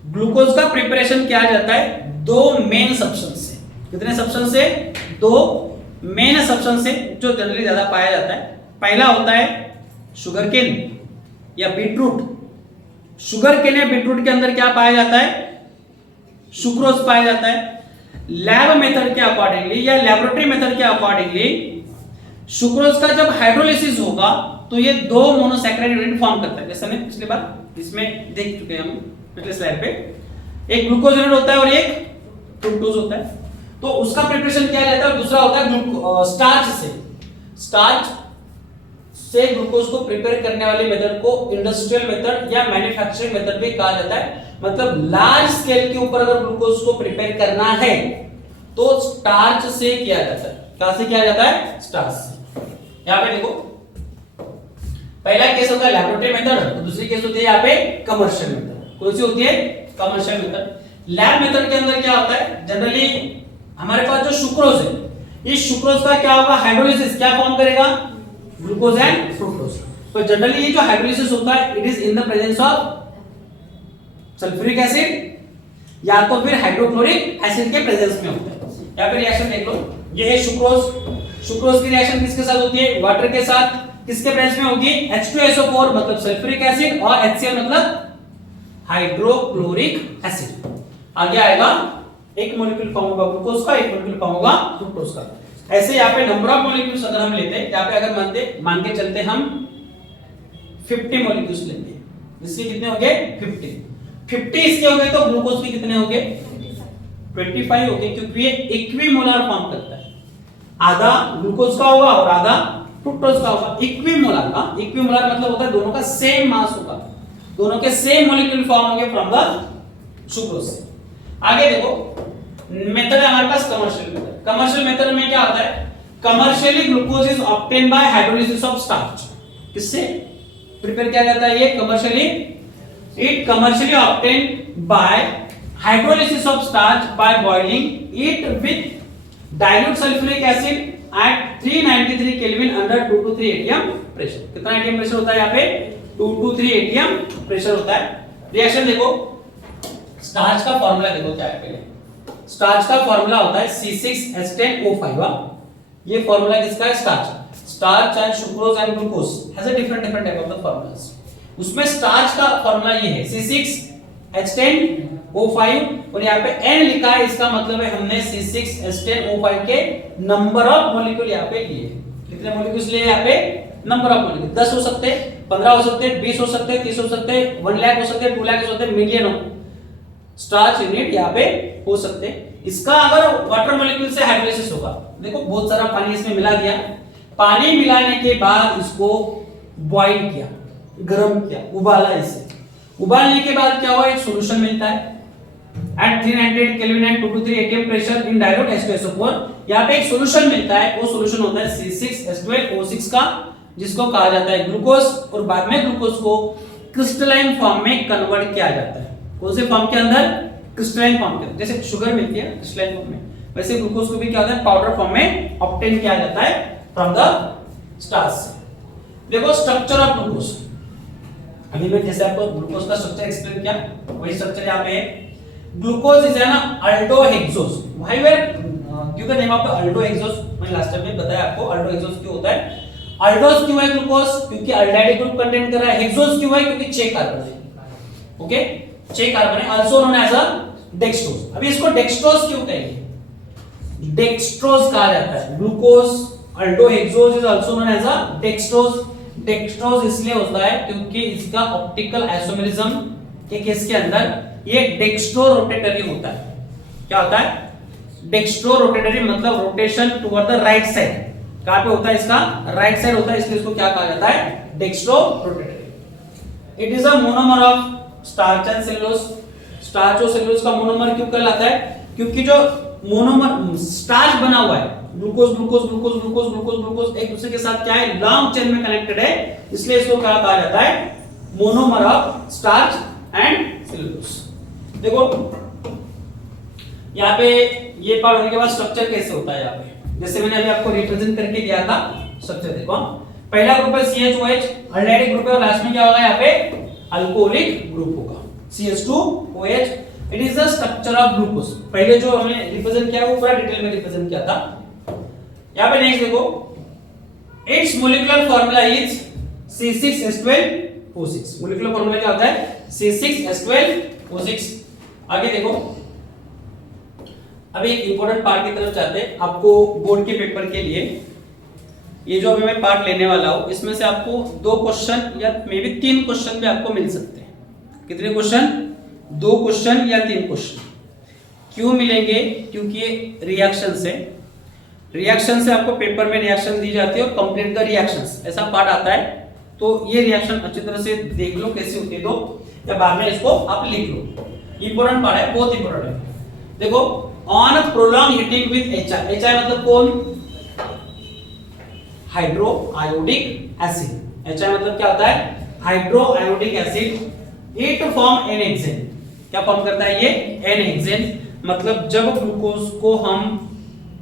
ग्लूकोज का प्रिपरेशन किया जाता है 2 मेन सब्सटेंस से। कितने सब्सटेंस से, 2 मेन सब्सटेंस से जो जनरली ज्यादा पाया जाता है। पहला होता है शुगर केन या बीटरूट। शुगर केन या बीटरूट के अंदर क्या पाया जाता है, सुक्रोज पाया जाता है। लैब मेथड के अकॉर्डिंगली या लेबोरेटरी मेथड के अकॉर्डिंगली सुक्रोज का जब हाइड्रोलिसिस होगा तो ये 2 मोनोसैकेराइड यूनिट फॉर्म करता है। जैसे हमने पिछली बार इसमें देख चुके हैं हम पिछले स्लाइड पे, एक ग्लूकोज यूनिट होता है और एक फ्रुक्टोज होता है। तो उसका प्रिपरेशन किया जाता है। और दूसरा होता है स्टार्च से। स्टार्च से ग्लूकोज को प्रिपेयर करने वाले मेथड को इंडस्ट्रियल मेथड या मैन्युफैक्चरिंग मेथड भी कहा जाता है। मतलब लार्ज स्केल के ऊपर अगर ग्लूकोज को प्रिपेयर करना है तो स्टार्च से किया जाता है। कहां से किया जाता है, स्टार्च से। यहां पे देखो पहला केस होता है लैबोरेटरी मेथड, तो दूसरी केस होती है यहां पे कमर्शियल मेथड। कौन सी होती है, कमर्शियल मेथड। लैब मेथड के अंदर क्या होता है, जनरली हमारे पास जो सुक्रोज है, इस सुक्रोज का क्या होगा, हाइड्रोलिसिस क्या फॉर्म करेगा, ग्लूकोज एंड फ्रुक्टोज। तो जनरली ये जो हाइड्रोलिसिस होता है it is in the presence of sulphuric acid या तो फिर हाइड्रोक्लोरिक एसिड के प्रेजेंस में होता है। या फिर रिएक्शन देख लो, ये है सुक्रोज। सुक्रोज की रिएक्शन किसके साथ होती है, वाटर के साथ। किसके प्रेजेंस में होगी, H2SO4 मतलब सल्फ्यूरिक एसिड और HCl मतलब हाइड्रोक्लोरिक एसिड। आगे आएगा एक मॉलिक्यूल फॉर्म होगा ग्लूकोज का, एक मॉलिक्यूल फॉर्म होगा फ्रुक्टोज का। ऐसे यहाँ पे नंबर ऑफ मॉलिक्यूल्स अगर हम लेते हैं, यहाँ पे अगर मान के चलते हम 50 मॉलिक्यूल्स लेंगे, इसके कितने हो गए 50 इसके हो गए, तो ग्लूकोज के कितने हो गए 25 हो गए, क्योंकि ये इक्विमोलर फॉर्म करता है। आधा ग्लूकोज का होगा और आधा फ्रुक्टोज का होगा। इक्विमोलर का, इक्विमोलर मतलब होता है दोनों का सेम मास होगा, दोनों के सेम मॉलिक्यूल फॉर्म होंगे फ्रॉम द सुक्रोज से। आगे देखो मेथड है हमारे पास कमर्शियल मेथड। कमर्शियल मेथड में क्या होता है, commercially glucose is obtain by hydrolysis of starch. किससे प्रिपेयर किया जाता है ये commercially, it commercially obtain by hydrolysis of starch by boiling it with dilute sulphuric acid at 393 kelvin under 2 to 3 atm pressure. कितना atm प्रेशर होता है यहाँ पे, 2 to 3 atm प्रेशर होता है। रिएक्शन देखो, स्टार्च का फार्मूला देखो क्या है। पहले स्टार्च का फार्मूला होता है C6H10O5। ये फार्मूला किसका है, starch. Starch and sucrose and glucose has a different type of the formulas. उसमें स्टार्च का फार्मूला ये है C6H10O5 और यहाँ पे N लिखा है, इसका मतलब है हमने C6H10O5 के नंबर ऑफ मॉलिक्यूल यहाँ पे लिए। कितने मॉलिक्यूल्स लिए यहाँ पे, नंबर ऑफ मॉलिक्यूल 10 हो सकते हैं, 15 हो सकते हैं, 20 हो सकते हैं, 30 हो सकते हैं, 1 लाख हो सकते हैं, 2 लाख हो सकते हैं, मिलियन हो स्टार्च यूनिट यहाँ पे हो सकते हैं। इसका अगर वाटर मॉलिक्यूल से हाइड्रोलिसिस होगा, देखो बहुत सारा पानी इसमें मिला दिया, पानी मिलाने के बाद इसको बॉइल किया, गर्म किया, उबाला। इसे उबालने के बाद क्या हुआ, एक सॉल्यूशन मिलता है at 300 kelvin and 2 to 3 atm pressure in dilute H2SO4। यहाँ पे एक सॉल्यूशन मिलता है, वो सॉल्यूशन होता है C6H12O6 का, जिसको कहा जाता है ग्लूकोज, और बाद में ग्लूकोज को क्रिस्टलाइन फॉर्म में कन्वर्ट किया जाता है। कौन से फॉर्म के अंदर? क्रिस्टलाइन फॉर्म के अंदर। जैसे शुगर मिलती है क्रिस्टलाइन फॉर्म में, वैसे ग्लूकोज को भी क्या होता है पाउडर फॉर्म में ऑब्टेन किया जाता है फ्रॉम द स्टार्च से। देखो स्ट्रक्चर ऑफ ग्लूकोज, अभी मैं जैसे आपको ग्लूकोज का स्ट्रक्चर एक्सप्लेन किया वही स्ट्रक्चर यहाँ पे है। Glucose is an aldohexose. Why where give the name of aldohexose? मैंने लास्ट टाइम में बताया आपको अल्डोहेक्सोज क्यों होता है। अल्डोज क्यों है ग्लूकोज? क्योंकि अल्डिहाइड ग्रुप कंटेन कर रहा है। हेक्सोज क्यों है? क्योंकि 6 कार्बन है। ओके, 6 कार्बन है, also known as a dextrose. अभी इसको डेक्सट्रोज क्यों कहेंगे? डेक्सट्रोज कहा जाता है। Glucose aldohexose is also known as a dextrose. Dextrose इसलिए होता है क्योंकि इसका ऑप्टिकल आइसोमेरिज्म के केस के अंदर ये डेक्स्ट्रो रोटेटरी होता है। क्या होता है? डेक्स्ट्रो रोटेटरी मतलब rotation toward the right side. कहां पे होता है इसका? राइट साइड होता है, इसलिए इसको क्या कहा जाता है? Dextrorotatory. It is a monomer of starch and cellulose. Starch और सेलुलोज का मोनोमर क्यों कहलाता है? क्योंकि जो मोनोमर स्टार्च बना हुआ है, glucose glucose glucose glucose glucose glucose एक दूसरे के साथ क्या है? लॉन्ग चेन में कनेक्टेड है, इसलिए इसको क्या कहा जाता है? Monomer of starch and cellulose. देखो यहाँ पे ये पार्ट होने के बाद स्ट्रक्चर कैसे होता है यहाँ पे, जैसे मैंने अभी आपको रिप्रेजेंट करके दिया था स्ट्रक्चर। देखो पहला ग्रुप है CH2OH, अल्डिहाइड ग्रुप है, और लास्ट में क्या होगा यहाँ पे? अल्कोहलिक ग्रुप होगा CH2OH। It is the structure of glucose. पहले जो हमने रिप्रेजेंट किया वो पूरा डिटेल में रिप्रेजेंट किया था। यहाँ पे नेक्स्ट देखो, it's molecular formula is C6H12O6। Molecular formula क्या होता है? C6H12O6। आगे देखो, अभी एक इंपॉर्टेंट पार्ट की तरफ जाते हैं। आपको बोर्ड के पेपर के लिए ये जो अभी मैं पार्ट लेने वाला हूं, इसमें से आपको 2 क्वेश्चन या मे बी 3 क्वेश्चन भी आपको मिल सकते हैं। कितने क्वेश्चन? 2 क्वेश्चन या 3 क्वेश्चन। क्यों मिलेंगे? क्योंकि ये रिएक्शन से आपको पेपर में रिएक्शन दी जाती है और कंप्लीट द रिएक्शंस ऐसा पार्ट आता है। तो ये रिएक्शन अच्छी तरह से देख लो कैसे होती है, तो या बाद में इसको आप लिख लो। इंपॉर्टेंट पार्ट है, बहुत इंपॉर्टेंट है। देखो, on prolong heating with HI। HI मतलब कौन? Hydro iodic acid. HI मतलब क्या होता है? Hydroiodic acid. It form n hexane. क्या फॉर्म करता है ये? N hexane. मतलब जब ग्लूकोज को हम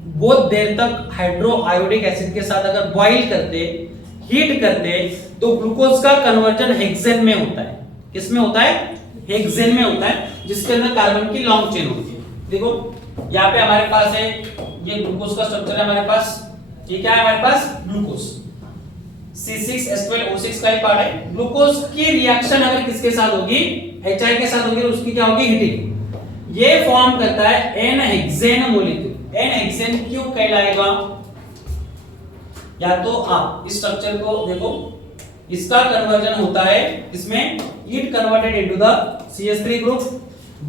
बहुत देर तक हाइड्रो आयोडिक एसिड के साथ अगर बॉईल करते, हीट करते, तो ग्लूकोज का कन्वर्जन हेक्सेन में होता है। किस में होता है? हेक्सेन में होता है, जिसके अंदर कार्बन की लॉन्ग चेन होती है। देखो यहाँ पे हमारे पास है ये ग्लूकोज का स्ट्रक्चर है हमारे पास। ये क्या है हमारे पास? ग्लूकोज C6H12O6 का ही पार्ट है। ग्लूकोज की रिएक्शन अगर किसके साथ होगी? HI के साथ होगी, तो उसकी क्या होगी? हीटिंग। ये फॉर्म करता है n hexane molecule. N hexane क्यों कहलाएगा? या तो आप इस स्ट्रक्चर को देखो, इसका कन्वर्जन होता है इसमें, it converted into the CH3 group.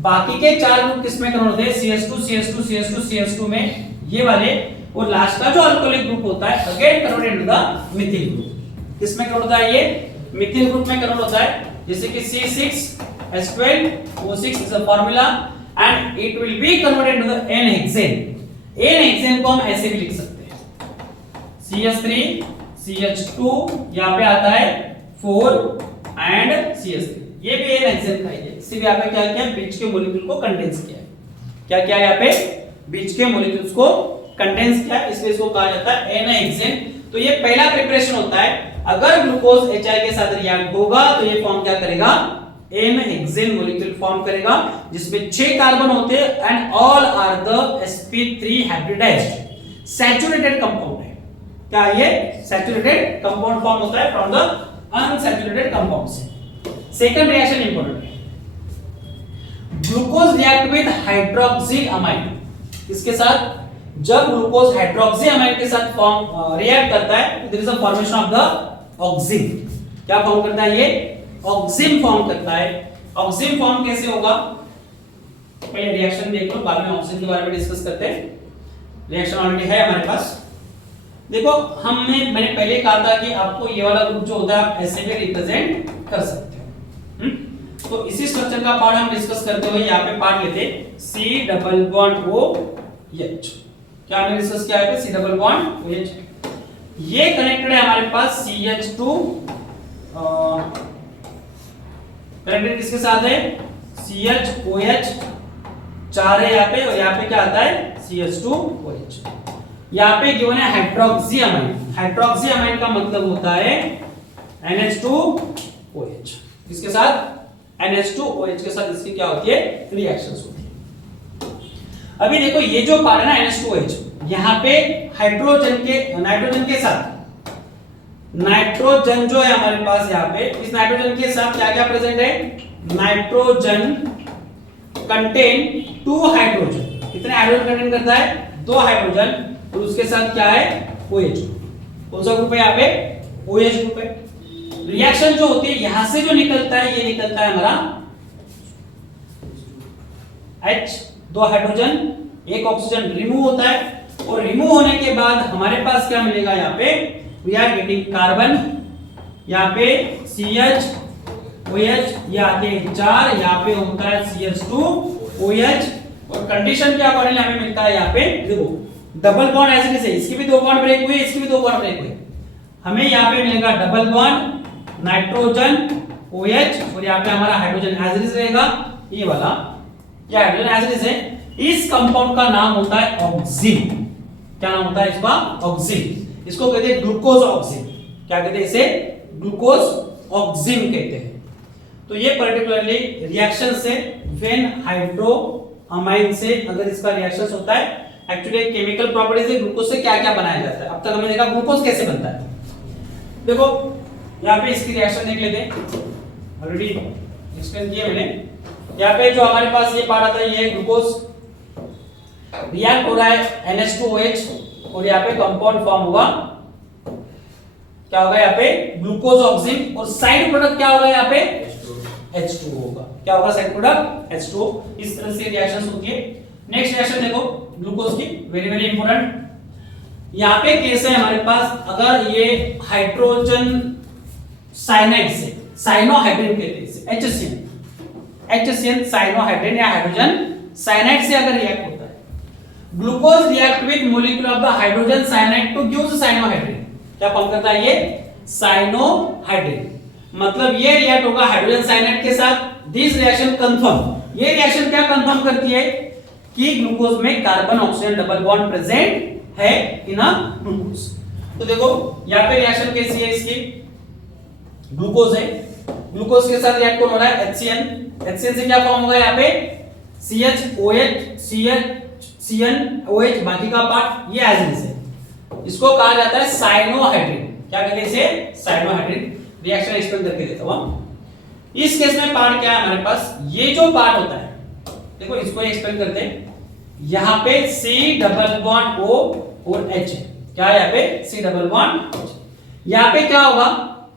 बाकी के 4 ग्रुप किसमें कन्वर्ट होते हैं? CH2 CH2 CH2 CH2 में, ये वाले। और लास्ट का जो अल्कोहलिक ग्रुप होता है again converted into the methyl group. किसमें कन्वर्ट होता है? ये मिथिल ग्रुप में कन्वर्ट होता है। जैसे कि C6H12O6 is a formula and it will be converted into the n hexane. N hexane को हम ऐसे भी लिख सकते हैं, CH3 CH2, यहां पे आता है 4 एंड CH3। ये भी एन हेक्सेन का ही है। सिर्फ यहाँ पे क्या किया? बीच के मॉलिक्यूल को कंडेंस किया है। क्या किया यहाँ पे? बीच के मॉलिक्यूल्स को कंडेंस किया, इसलिए इसको कहा जाता है एन हेक्सेन। तो ये पहला प्रिपरेशन होता है। अगर ग्लूकोज HI के साथ रिएक्ट होगा तो ये फॉर्म क्या करेगा? एन हेक्सेन मॉलिक्यूल फॉर्म करेगा, जिसमें 6 कार्बन होते हैं and all are the sp3 hybridised saturated compound है। क्या ये? सैचुरेटेड कंपाउंड फॉर्म होता है फ्रॉम द अनसैचुरेटेड कंपाउंड से। सेकंड रिएक्शन इंपॉर्टेंट है, glucose react with hydroxyl amide. इसके साथ जब ग्लूकोज हाइड्रोक्सी अमाइड के साथ फॉर्म रिएक्ट करता है, there is a formation of the oxime. क्या फॉर्म करता है ये? ऑक्सिन फॉर्म करता है। ऑक्सिन फॉर्म कैसे होगा? पहले रिएक्शन देख लो, बाद में ऑक्सिन के बारे में डिस्कस करते हैं। रिएक्शन ऑलरेडी है हमारे पास। देखो मैंने पहले कहा था कि आपको ये वाला ग्रुप जो होता है आप ऐसे भी रिप्रेजेंट कर सकते हो। तो इसी स्ट्रक्चर का पार्ट हम डिस्कस करते हुए यहाँ पे पार्ट लेते C डबल बॉन्ड OH। क्या हमने डिस्कस किया है? C double bond OH। ये कनेक्टेड है हमारे पास CH2 कनेक्टेड किसके साथ है CHOH 4 है यहाँ पे, और यहाँ पे क्या आता है CH2OH। यहाँ पे गिवन है हाइड्रोक्सी अमाइन। हाइड्रोक्सी अमाइन का मतलब होता है NH2OH। किसके साथ NH2OH के साथ इसकी क्या होती है रिएक्शंस होती है। अभी देखो ये जो पार्ट है ना NH2OH, यहाँ पे हाइड्रोजन के नाइट्रोजन के साथ नाइट्रोजन जो है हमारे पास यहाँ पे, इस नाइट्रोजन के साथ क्या क्या प्रेजेंट है, नाइट्रोजन कंटेन 2 हाइड्रोजन। कितने हाइड्रोजन कंटेन करता है 2 हाइड्रोजन, और उसके साथ क्या है OH। कौन सा ग्रुप है यहाँ पे OH ग्रुप है। रिएक्शन जो होती है यहां से जो निकलता है, ये निकलता है हमारा H 2 हाइड्रोजन, एक ऑक्सीजन रिमूव होता है, और रिमूव होने के बाद हमारे पास क्या मिलेगा यहाँ पे, वी आर गेटिंग कार्बन, यहाँ पे CHOH, ये आते हैं 4, यहाँ पे होता है CH2OH, और कंडीशन के अकॉर्डिंग हमें मिलता है यहाँ पे देखो double bond as it is है, इसकी भी 2 बॉन्ड ब्रेक हुए, इसकी भी 2 बॉन्ड ब्रेक हुए, हमें यहाँ पे मिलेगा डबल बॉन्ड नाइट्रोजन OH, और यहाँ पे हमारा हाइड्रोजन एज इट इज रहेगा, ये वाला ये हाइड्रोजन एज इट इज है। इस कंपाउंड का नाम होता है ऑक्सिन। क्या नाम होता है इसका, ऑक्सिन। इसको कहते हैं ग्लूकोज ऑक्सिन। क्या कहते हैं इसे, ग्लूकोज ऑक्सिन कहते हैं। तो ये पर्टिकुलरली रिएक्शन से व्हेन हाइड्रोअमाइन से अगर इसका रिएक्शन होता है, एक्चुअली केमिकल प्रॉपर्टीज है ग्लूकोज से क्या क्या बनाया जाता है। अब तक हमने देखा ग्लूकोज कैसे बनता है। देखो यहाँ पे इसकी रिएक्शन देख लेते हैं, ऑलरेडी एक्सप्लेन किया मैंने। यहाँ पे जो हमारे पास ये पार्ट आता है, ये ग्लूकोज रिएक्ट हो रहा है NH2OH, और यहाँ पे कंपाउंड फॉर्म होगा, क्या होगा यहाँ पे ग्लूकोज ऑक्सिन, और साइड प्रोडक्ट क्या होगा यहाँ पे H2O होगा। क्या होगा साइड प्रोडक्ट H2O। इस तरह से रिएक्शंस होती है। नेक्स्ट रिएक्शन देखो ग्लूकोज की, वेरी वेरी इंपॉर्टेंट। यहाँ पे केस है हमारे पास, अगर ये हाइड्रोजन साइनाइड से, साइनोहाइड्रिन कहते हैं इसे, HCN साइनोहाइड्रिन या हाइड्रोजन साइनाइड से अगर रिएक्ट होता है, glucose react with molecule of the hydrogen cyanide to give cyanohydrin. क्या फॉर्म करता है ये साइनोहाइड्रिन, मतलब ये रिएक्ट होगा हाइड्रोजन साइनाइड के साथ। दिस रिएक्शन कंफर्म, ये रिएक्शन क्या कंफर्म करती है कि ग्लूकोज में carbon oxygen double bond present है इन अ ग्लूकोज। तो देखो यहाँ पे रिएक्शन कैसी है इसकी, ग्लूकोज है, ग्लूकोज के साथ रिएक्ट कौन हो रहा है HCN से क्या फॉर्म होगा यहाँ पे CNOH, बाकी का पार्ट ये एज इट इज है। इसको कहा जाता है साइनोहाइड्रिन। क्या कहते हैं इसे, साइनोहाइड्रिन। रिएक्शन एक्सप्लेन करके देता हूं। इस केस में पार्ट क्या है हमारे पास, ये जो पार्ट होता है, देखो इसको एक्सप्लेन करते हैं। यहाँ पे C डबल बॉन्ड O और H है। क्या है यहाँ पे C डबल बॉन्ड H। यहाँ पे क्या होगा,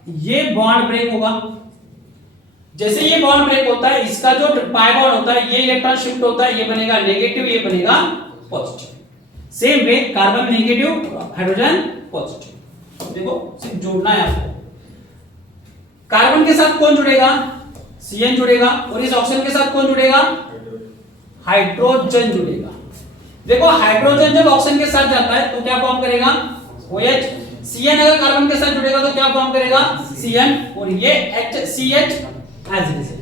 ये बॉन्ड ब्रेक होगा। जैसे ये बॉन्ड ब्रेक होता है, इसका जो पाई बॉन्ड होता है, ये इलेक्ट्रॉन शिफ्ट होता है, ये बनेगा नेगेटिव, ये बनेगा positive. Same way carbon negative, hydrogen positive. देखो सिर्फ जोड़ना है आपको। कार्बन के साथ कौन जुड़ेगा, CN जुड़ेगा, और इस ऑक्सीजन के साथ कौन जुड़ेगा, हाइड्रोजन जुड़ेगा। देखो हाइड्रोजन जब ऑक्सीजन के साथ जाता है तो क्या फॉर्म करेगा OH। CN अगर कार्बन के साथ जुड़ेगा तो क्या फॉर्म करेगा CN, और ये CH एज इट इज है।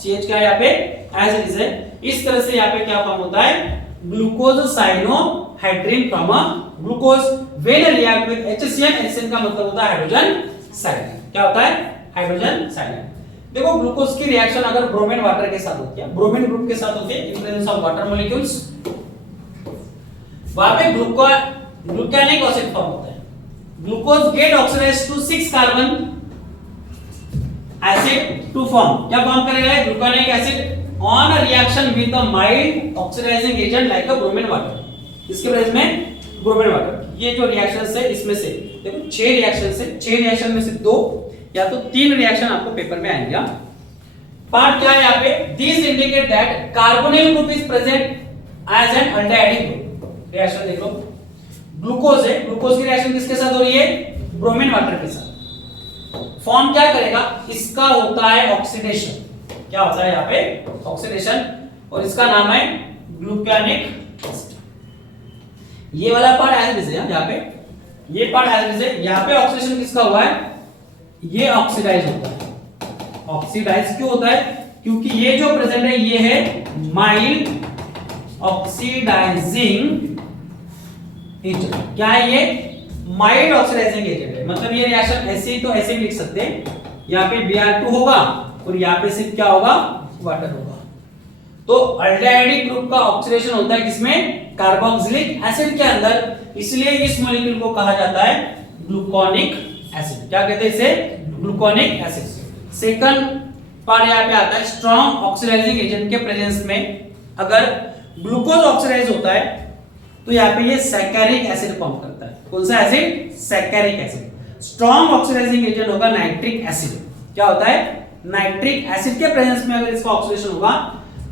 CH क्या है यहाँ पे एज इट इज है। इस तरह से यहाँ पे क्या फॉर्म होता है, glucose cyanohydrin from a glucose when react with HCN का मतलब होता है हाइड्रोजन साइनाइड। क्या होता है हाइड्रोजन साइनाइड। देखो ग्लूकोज की रिएक्शन अगर ब्रोमीन वाटर के साथ होती है, ब्रोमीन ग्रुप के साथ होती है in presence of water molecules, वहां पे ग्लूकोनिक एसिड फॉर्म होता है। Glucose get oxidised to 6 carbon acid to form, क्या फॉर्म करेगा gluconic acid on reaction with the mild oxidising agent like a bromine water. इसके प्रेजेंस में bromine water. ये जो रिएक्शंस है इसमें से देखो 6 रिएक्शंस है, 6 रिएक्शन में से 2 या तो 3 रिएक्शन आपको पेपर में आएंगे। पार्ट क्या है यहाँ पे, this indicate that carbonyl group is present as an aldehyde group. Reaction देखो, ग्लूकोज है, ग्लूकोज की रिएक्शन किसके साथ हो रही है, ब्रोमीन वाटर के साथ। फॉर्म क्या करेगा, इसका होता है ऑक्सीडेशन। क्या होता है यहाँ पे ऑक्सीडेशन, और इसका नाम है ग्लूकोनिक एसिड। ये वाला पार्ट एज इट इज है यहाँ पे, ये पार्ट एज है, यहाँ पे ऑक्सीडेशन किसका हुआ है, ये ऑक्सीडाइज होता है। ऑक्सीडाइज क्यों होता है, क्योंकि ये जो प्रेजेंट है ये है माइल्ड ऑक्सीडाइजिंग एजेंट। क्या है ये, माइल्ड ऑक्सीडाइजिंग एजेंट है। मतलब ये रिएक्शन ऐसे ही तो ऐसे भी लिख सकते हैं, यहाँ पे Br2 होगा और यहाँ पे सिर्फ क्या होगा, वाटर होगा। तो अल्डेहाइडिक ग्रुप का ऑक्सीडेशन होता है किसमें, कार्बोक्सिलिक एसिड के अंदर, इसलिए इस मॉलिक्यूल को कहा जाता है ग्लूकोनिक एसिड। क्या कहते हैं इसे, ग्लूकोनिक एसिड। सेकंड पार्ट यहाँ पे आता है स्ट्रॉन्ग ऑक्सीडाइजिंग एजेंट के प्रेजेंस में अगर ग्लूकोज ऑक्सीडाइज होता है तो यहाँ पे ये सैकेरिक एसिड फॉर्म करता है। कौन सा acid, saccharic acid. Strong oxidising agent होगा नाइट्रिक एसिड। क्या होता है, नाइट्रिक एसिड के प्रेजेंस में अगर इसका ऑक्सीडेशन होगा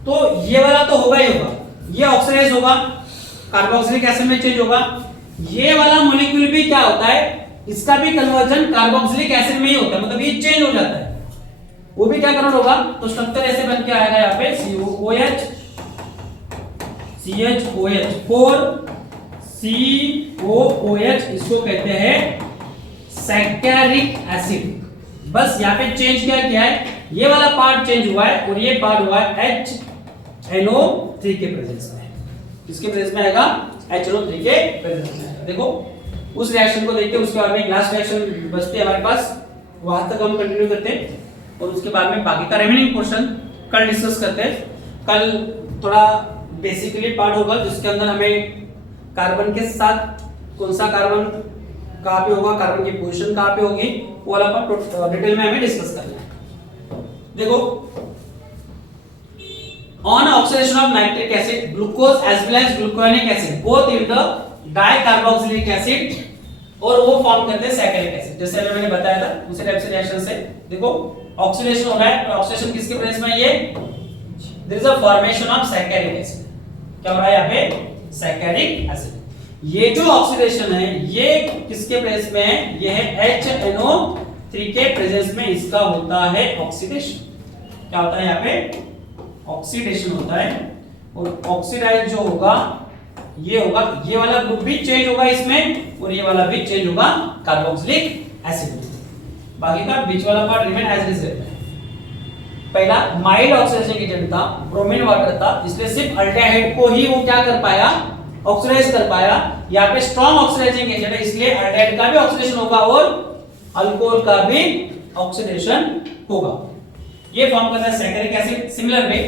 तो ये वाला तो होगा ही होगा, ये ऑक्सीडाइज होगा, कार्बोक्सिलिक एसिड में चेंज होगा। ये वाला मॉलिक्यूल भी क्या होता है, इसका भी कन्वर्जन कार्बोक्सिलिक एसिड में ही होता है, मतलब ये चेंज हो जाता है। वो भी क्या कन्वर्ट होगा, तो स्ट्रक्चर ऐसे बन के आएगा यहाँ पे COOH CHOH 4 COOH, इसको कहते हैं सैकेरिक एसिड। बस यहाँ पे चेंज क्या किया है, ये वाला पार्ट चेंज हुआ है और ये पार्ट हुआ है HNO3 के प्रेजेंस में। किसके प्रेजेंस में आएगा, HNO3 के प्रेजेंस में। देखो उस रिएक्शन को देखते हैं, उसके बाद में लास्ट रिएक्शन बचते है हमारे पास, वहां तक हम कंटिन्यू करते हैं और उसके बाद में बाकी का रिमेनिंग पोर्शन कल डिस्कस करते हैं। कल थोड़ा बेसिकली पार्ट होगा जिसके अंदर हमें कार्बन के साथ कौन सा कार्बन कहाँ पे होगा, कार्बन की पोजीशन कहाँ पे होगी, वो वाला पार्ट डिटेल में हमें डिस्कस करना है। देखो on oxidation of nitric acid glucose as well as gluconic acid both in the dicarboxylic acid, और वो फॉर्म करते हैं सैकेरिक एसिड। जैसे अभी मैंने बताया था उसी टाइप से रिएक्शन से देखो ऑक्सीडेशन हो रहा है, और ऑक्सीडेशन किसके प्रेजेंस में, ये there is a formation of saccharic acid. क्या हो रहा है यहाँ पे, सैकेरिक एसिड। ये जो ऑक्सीडेशन है ये किसके प्रेजेंस में है, ये है HNO3 के प्रेजेंस में इसका होता है ऑक्सीडेशन। क्या होता है यहाँ पे, ऑक्सीडेशन होता है। और ऑक्सीडाइज जो होगा ये होगा, ये वाला ग्रुप भी चेंज होगा इसमें और ये वाला भी चेंज होगा कार्बोक्सिलिक एसिड में। बाकी का बीच वाला part remain as it is रहता है। पहला माइल्ड ऑक्सीडेशन एजेंट था, ब्रोमीन वाटर था, इसलिए सिर्फ अल्डेहाइड को ही वो क्या कर पाया, ऑक्सीडाइज कर पाया। यहाँ पे स्ट्रॉन्ग ऑक्सीडाइजिंग एजेंट है इसलिए अल्डेहाइड का भी ऑक्सीडेशन होगा और अल्कोहल का भी ऑक्सीडेशन होगा। ये फॉर्म करता है saccharic acid. Similar way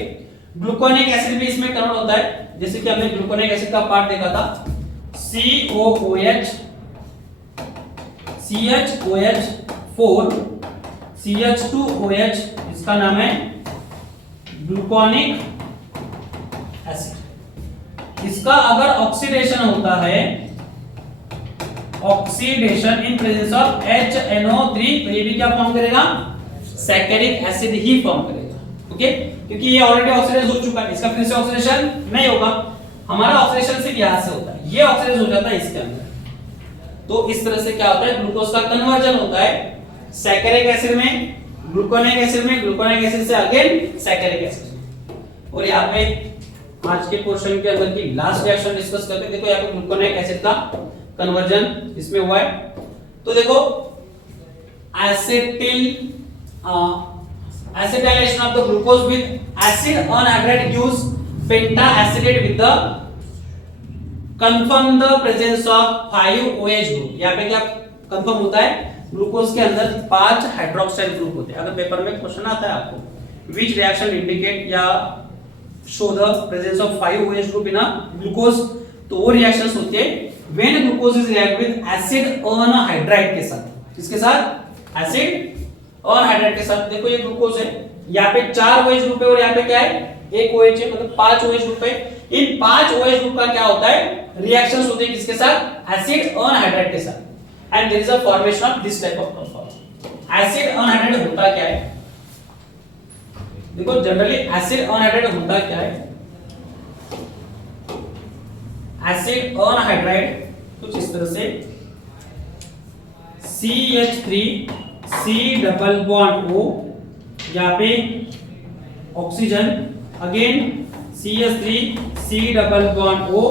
gluconic acid भी इसमें कन्वर्ट होता है, जैसे कि हमने ग्लूकोनिक एसिड का पार्ट देखा था COOH CHOH 4 CH2OH, इसका नाम है ग्लूकोनिक एसिड। इसका अगर ऑक्सीडेशन होता है, oxidation in presence of HNO3, तो ये भी क्या फॉर्म करेगा, सैकेरिक एसिड ही फॉर्म करेगा। ओके, क्योंकि ये ऑलरेडी ऑक्सीडाइज हो चुका है, इसका फिर से ऑक्सीडेशन नहीं होगा। हमारा ऑक्सीडेशन सिर्फ यहां से होता है, ये ऑक्सीडाइज हो जाता है इसके अंदर। तो इस तरह से क्या होता है, ग्लूकोज का कन्वर्जन होता है सैकेरिक एसिड में, ग्लूकोनिक एसिड में, ग्लूकोनिक एसिड से अगेन सैकेरिक एसिड में। और यहाँ पे आज के पोर्शन के अंदर की लास्ट रिएक्शन डिस्कस करते हैं। देखो यहाँ पे ग्लूकोनिक एसिड का कन्वर्जन इसमें हुआ है। तो देखो acetylation of the glucose with acid anhydride gives pentacetate with the confirm the presence of 5OH group। यहाँ पे क्या कंफर्म होता है, ग्लूकोज के अंदर 5 हाइड्रोक्साइल ग्रुप होते हैं। अगर पेपर में क्वेश्चन आता है आपको which reaction indicate या show the presence of 5OH group in a glucose, तो वो रिएक्शंस होती है when glucose is react with acid anhydride के साथ। किसके साथ, एसिड और हाइड्राइड के साथ। देखो ये ग्लूकोज है, यहाँ पे 4 OH ग्रुप है और यहाँ पे क्या है, 1 OH है, मतलब 5 OH ग्रुप है। इन 5 OH ग्रुप का क्या होता है, रिएक्शंस होते हैं किसके साथ, एसिड और हाइड्राइड के साथ। And there is a formation of this type of compound. Acid anhydride होता क्या है, देखो जनरली एसिड अनहाइड्राइड होता क्या है, एसिड अनहाइड्राइड कुछ इस तरह से CH3 C double bond O, यहाँ पे oxygen, again CH3 C double bond O,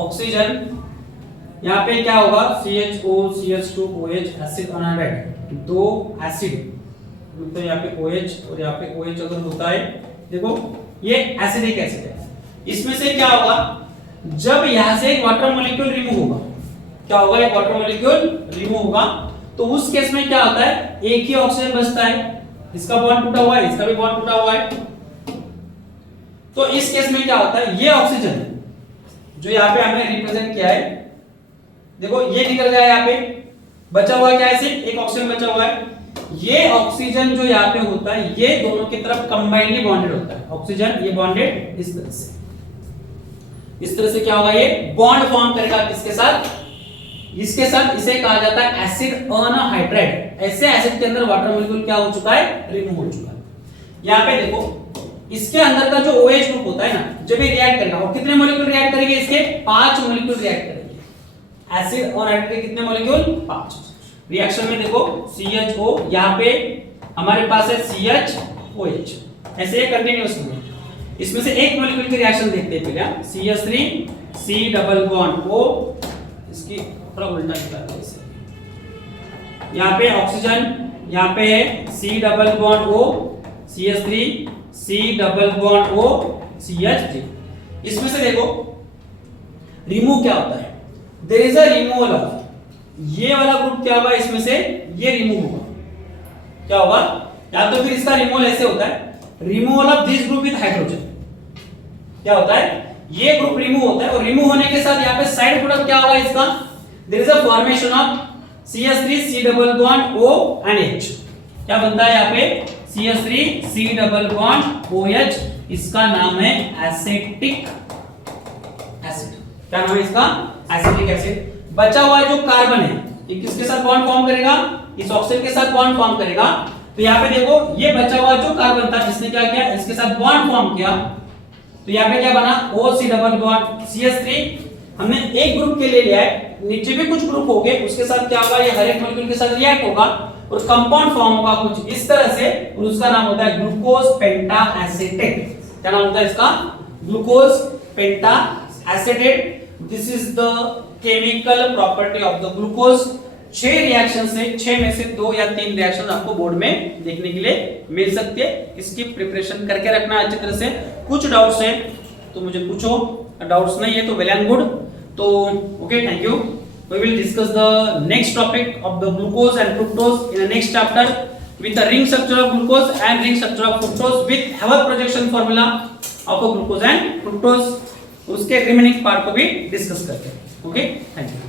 oxygen, यहाँ पे क्या होगा, CHO CH2OH एसिड अनहाइड्राइड, दो एसिड, मतलब यहाँ पे OH और यहाँ पे OH अगर होता है, देखो ये एसिडिक एसिड है। इसमें से क्या होगा, जब यहाँ से एक वाटर मॉलिक्यूल रिमूव होगा, क्या होगा, एक वाटर मॉलिक्यूल रिमूव होगा, तो उस केस में क्या होता है, एक ही ऑक्सीजन बचता है, इसका बॉन्ड टूटा हुआ है, इसका भी बॉन्ड टूटा हुआ है। तो इस केस में क्या होता है, ये ऑक्सीजन जो यहाँ पे हमने रिप्रेजेंट किया है, देखो ये निकल गया, यहाँ पे बचा हुआ क्या है, सिर्फ एक ऑक्सीजन बचा हुआ है। ये ऑक्सीजन जो यहाँ पे होता है, ये दोनों की तरफ कंबाइनली बॉन्डेड होता है, ऑक्सीजन ये बॉन्डेड इस तरह से, इस तरह से क्या होगा, ये बॉन्ड फॉर्म करेगा किसके साथ, इसके साथ। इसे कहा जाता है एसिड अनहाइड्राइड। ऐसे एसिड के अंदर वाटर मॉलिक्यूल क्या हो चुका है, रिमूव हो चुका है। यहाँ पे देखो इसके अंदर का जो OH ग्रुप होता है ना, जब ये रिएक्ट करेगा, और कितने मॉलिक्यूल रिएक्ट करेंगे, इसके 5 मॉलिक्यूल रिएक्ट करेंगे। एसिड अनहाइड्राइड के कितने मॉलिक्यूल, 5। रिएक्शन में देखो CHO, यहाँ पे हमारे पास है CHOH, ऐसे ये कंटिन्यूअस में। इसमें से एक मॉलिक्यूल की रिएक्शन देखते हैं पहले, CH3 C double bond O, इसकी थोड़ा उल्टा निकालते हैं इसे, यहाँ पे ऑक्सीजन, यहाँ पे है C double bond O, CH3 C double bond O, CH3। इसमें से देखो रिमूव क्या होता है, there is a removal of, ये वाला ग्रुप क्या होगा, इसमें से ये रिमूव होगा, क्या होगा, या तो फिर इसका रिमूवल ऐसे होता है, removal of this group with hydrogen. क्या होता है, ये ग्रुप रिमूव होता है, और रिमूव होने के साथ यहाँ पे साइड प्रोडक्ट क्या होगा इसका, there is a formation of CH3 C double bond O and H। क्या बनता है यहाँ पे, CH3 C double bond OH, इसका नाम है एसिटिक एसिड। क्या नाम है इसका, एसिटिक एसिड। बचा हुआ जो कार्बन है, ये किसके साथ बॉन्ड फॉर्म करेगा, इस ऑक्सीजन के साथ बॉन्ड फॉर्म करेगा। तो यहाँ पे देखो ये बचा हुआ जो कार्बन था, इसने क्या किया, इसके साथ बॉन्ड फॉर्म किया, तो यहाँ पे क्या बना, OC डबल बॉन्ड CH3। हमने एक ग्रुप के लिए लिया है, नीचे भी कुछ ग्रुप हो गए, उसके साथ क्या होगा, ये हर एक मॉलिक्यूल के साथ रिएक्ट होगा और कंपाउंड फॉर्म होगा कुछ इस तरह से, और उसका नाम होता है ग्लूकोज पेंटा एसिटेट। क्या नाम होता है इसका, glucose penta acetate. This is the chemical property of the glucose. 6 reaction से 6 में से 2 या 3 रिएक्शन आपको बोर्ड में देखने के लिए मिल सकती है। इसकी प्रिपरेशन करके रखना अच्छी तरह से। कुछ डाउट्स हैं तो मुझे पूछो, डाउट्स नहीं है तो वेल एंड गुड। तो okay, thank you. We will discuss the next topic of the glucose and fructose in the next chapter with the ring structure of glucose and ring structure of fructose with Haber projection formula of a glucose and fructose। उसके remaining part को भी discuss करते हैं। Okay, thank you.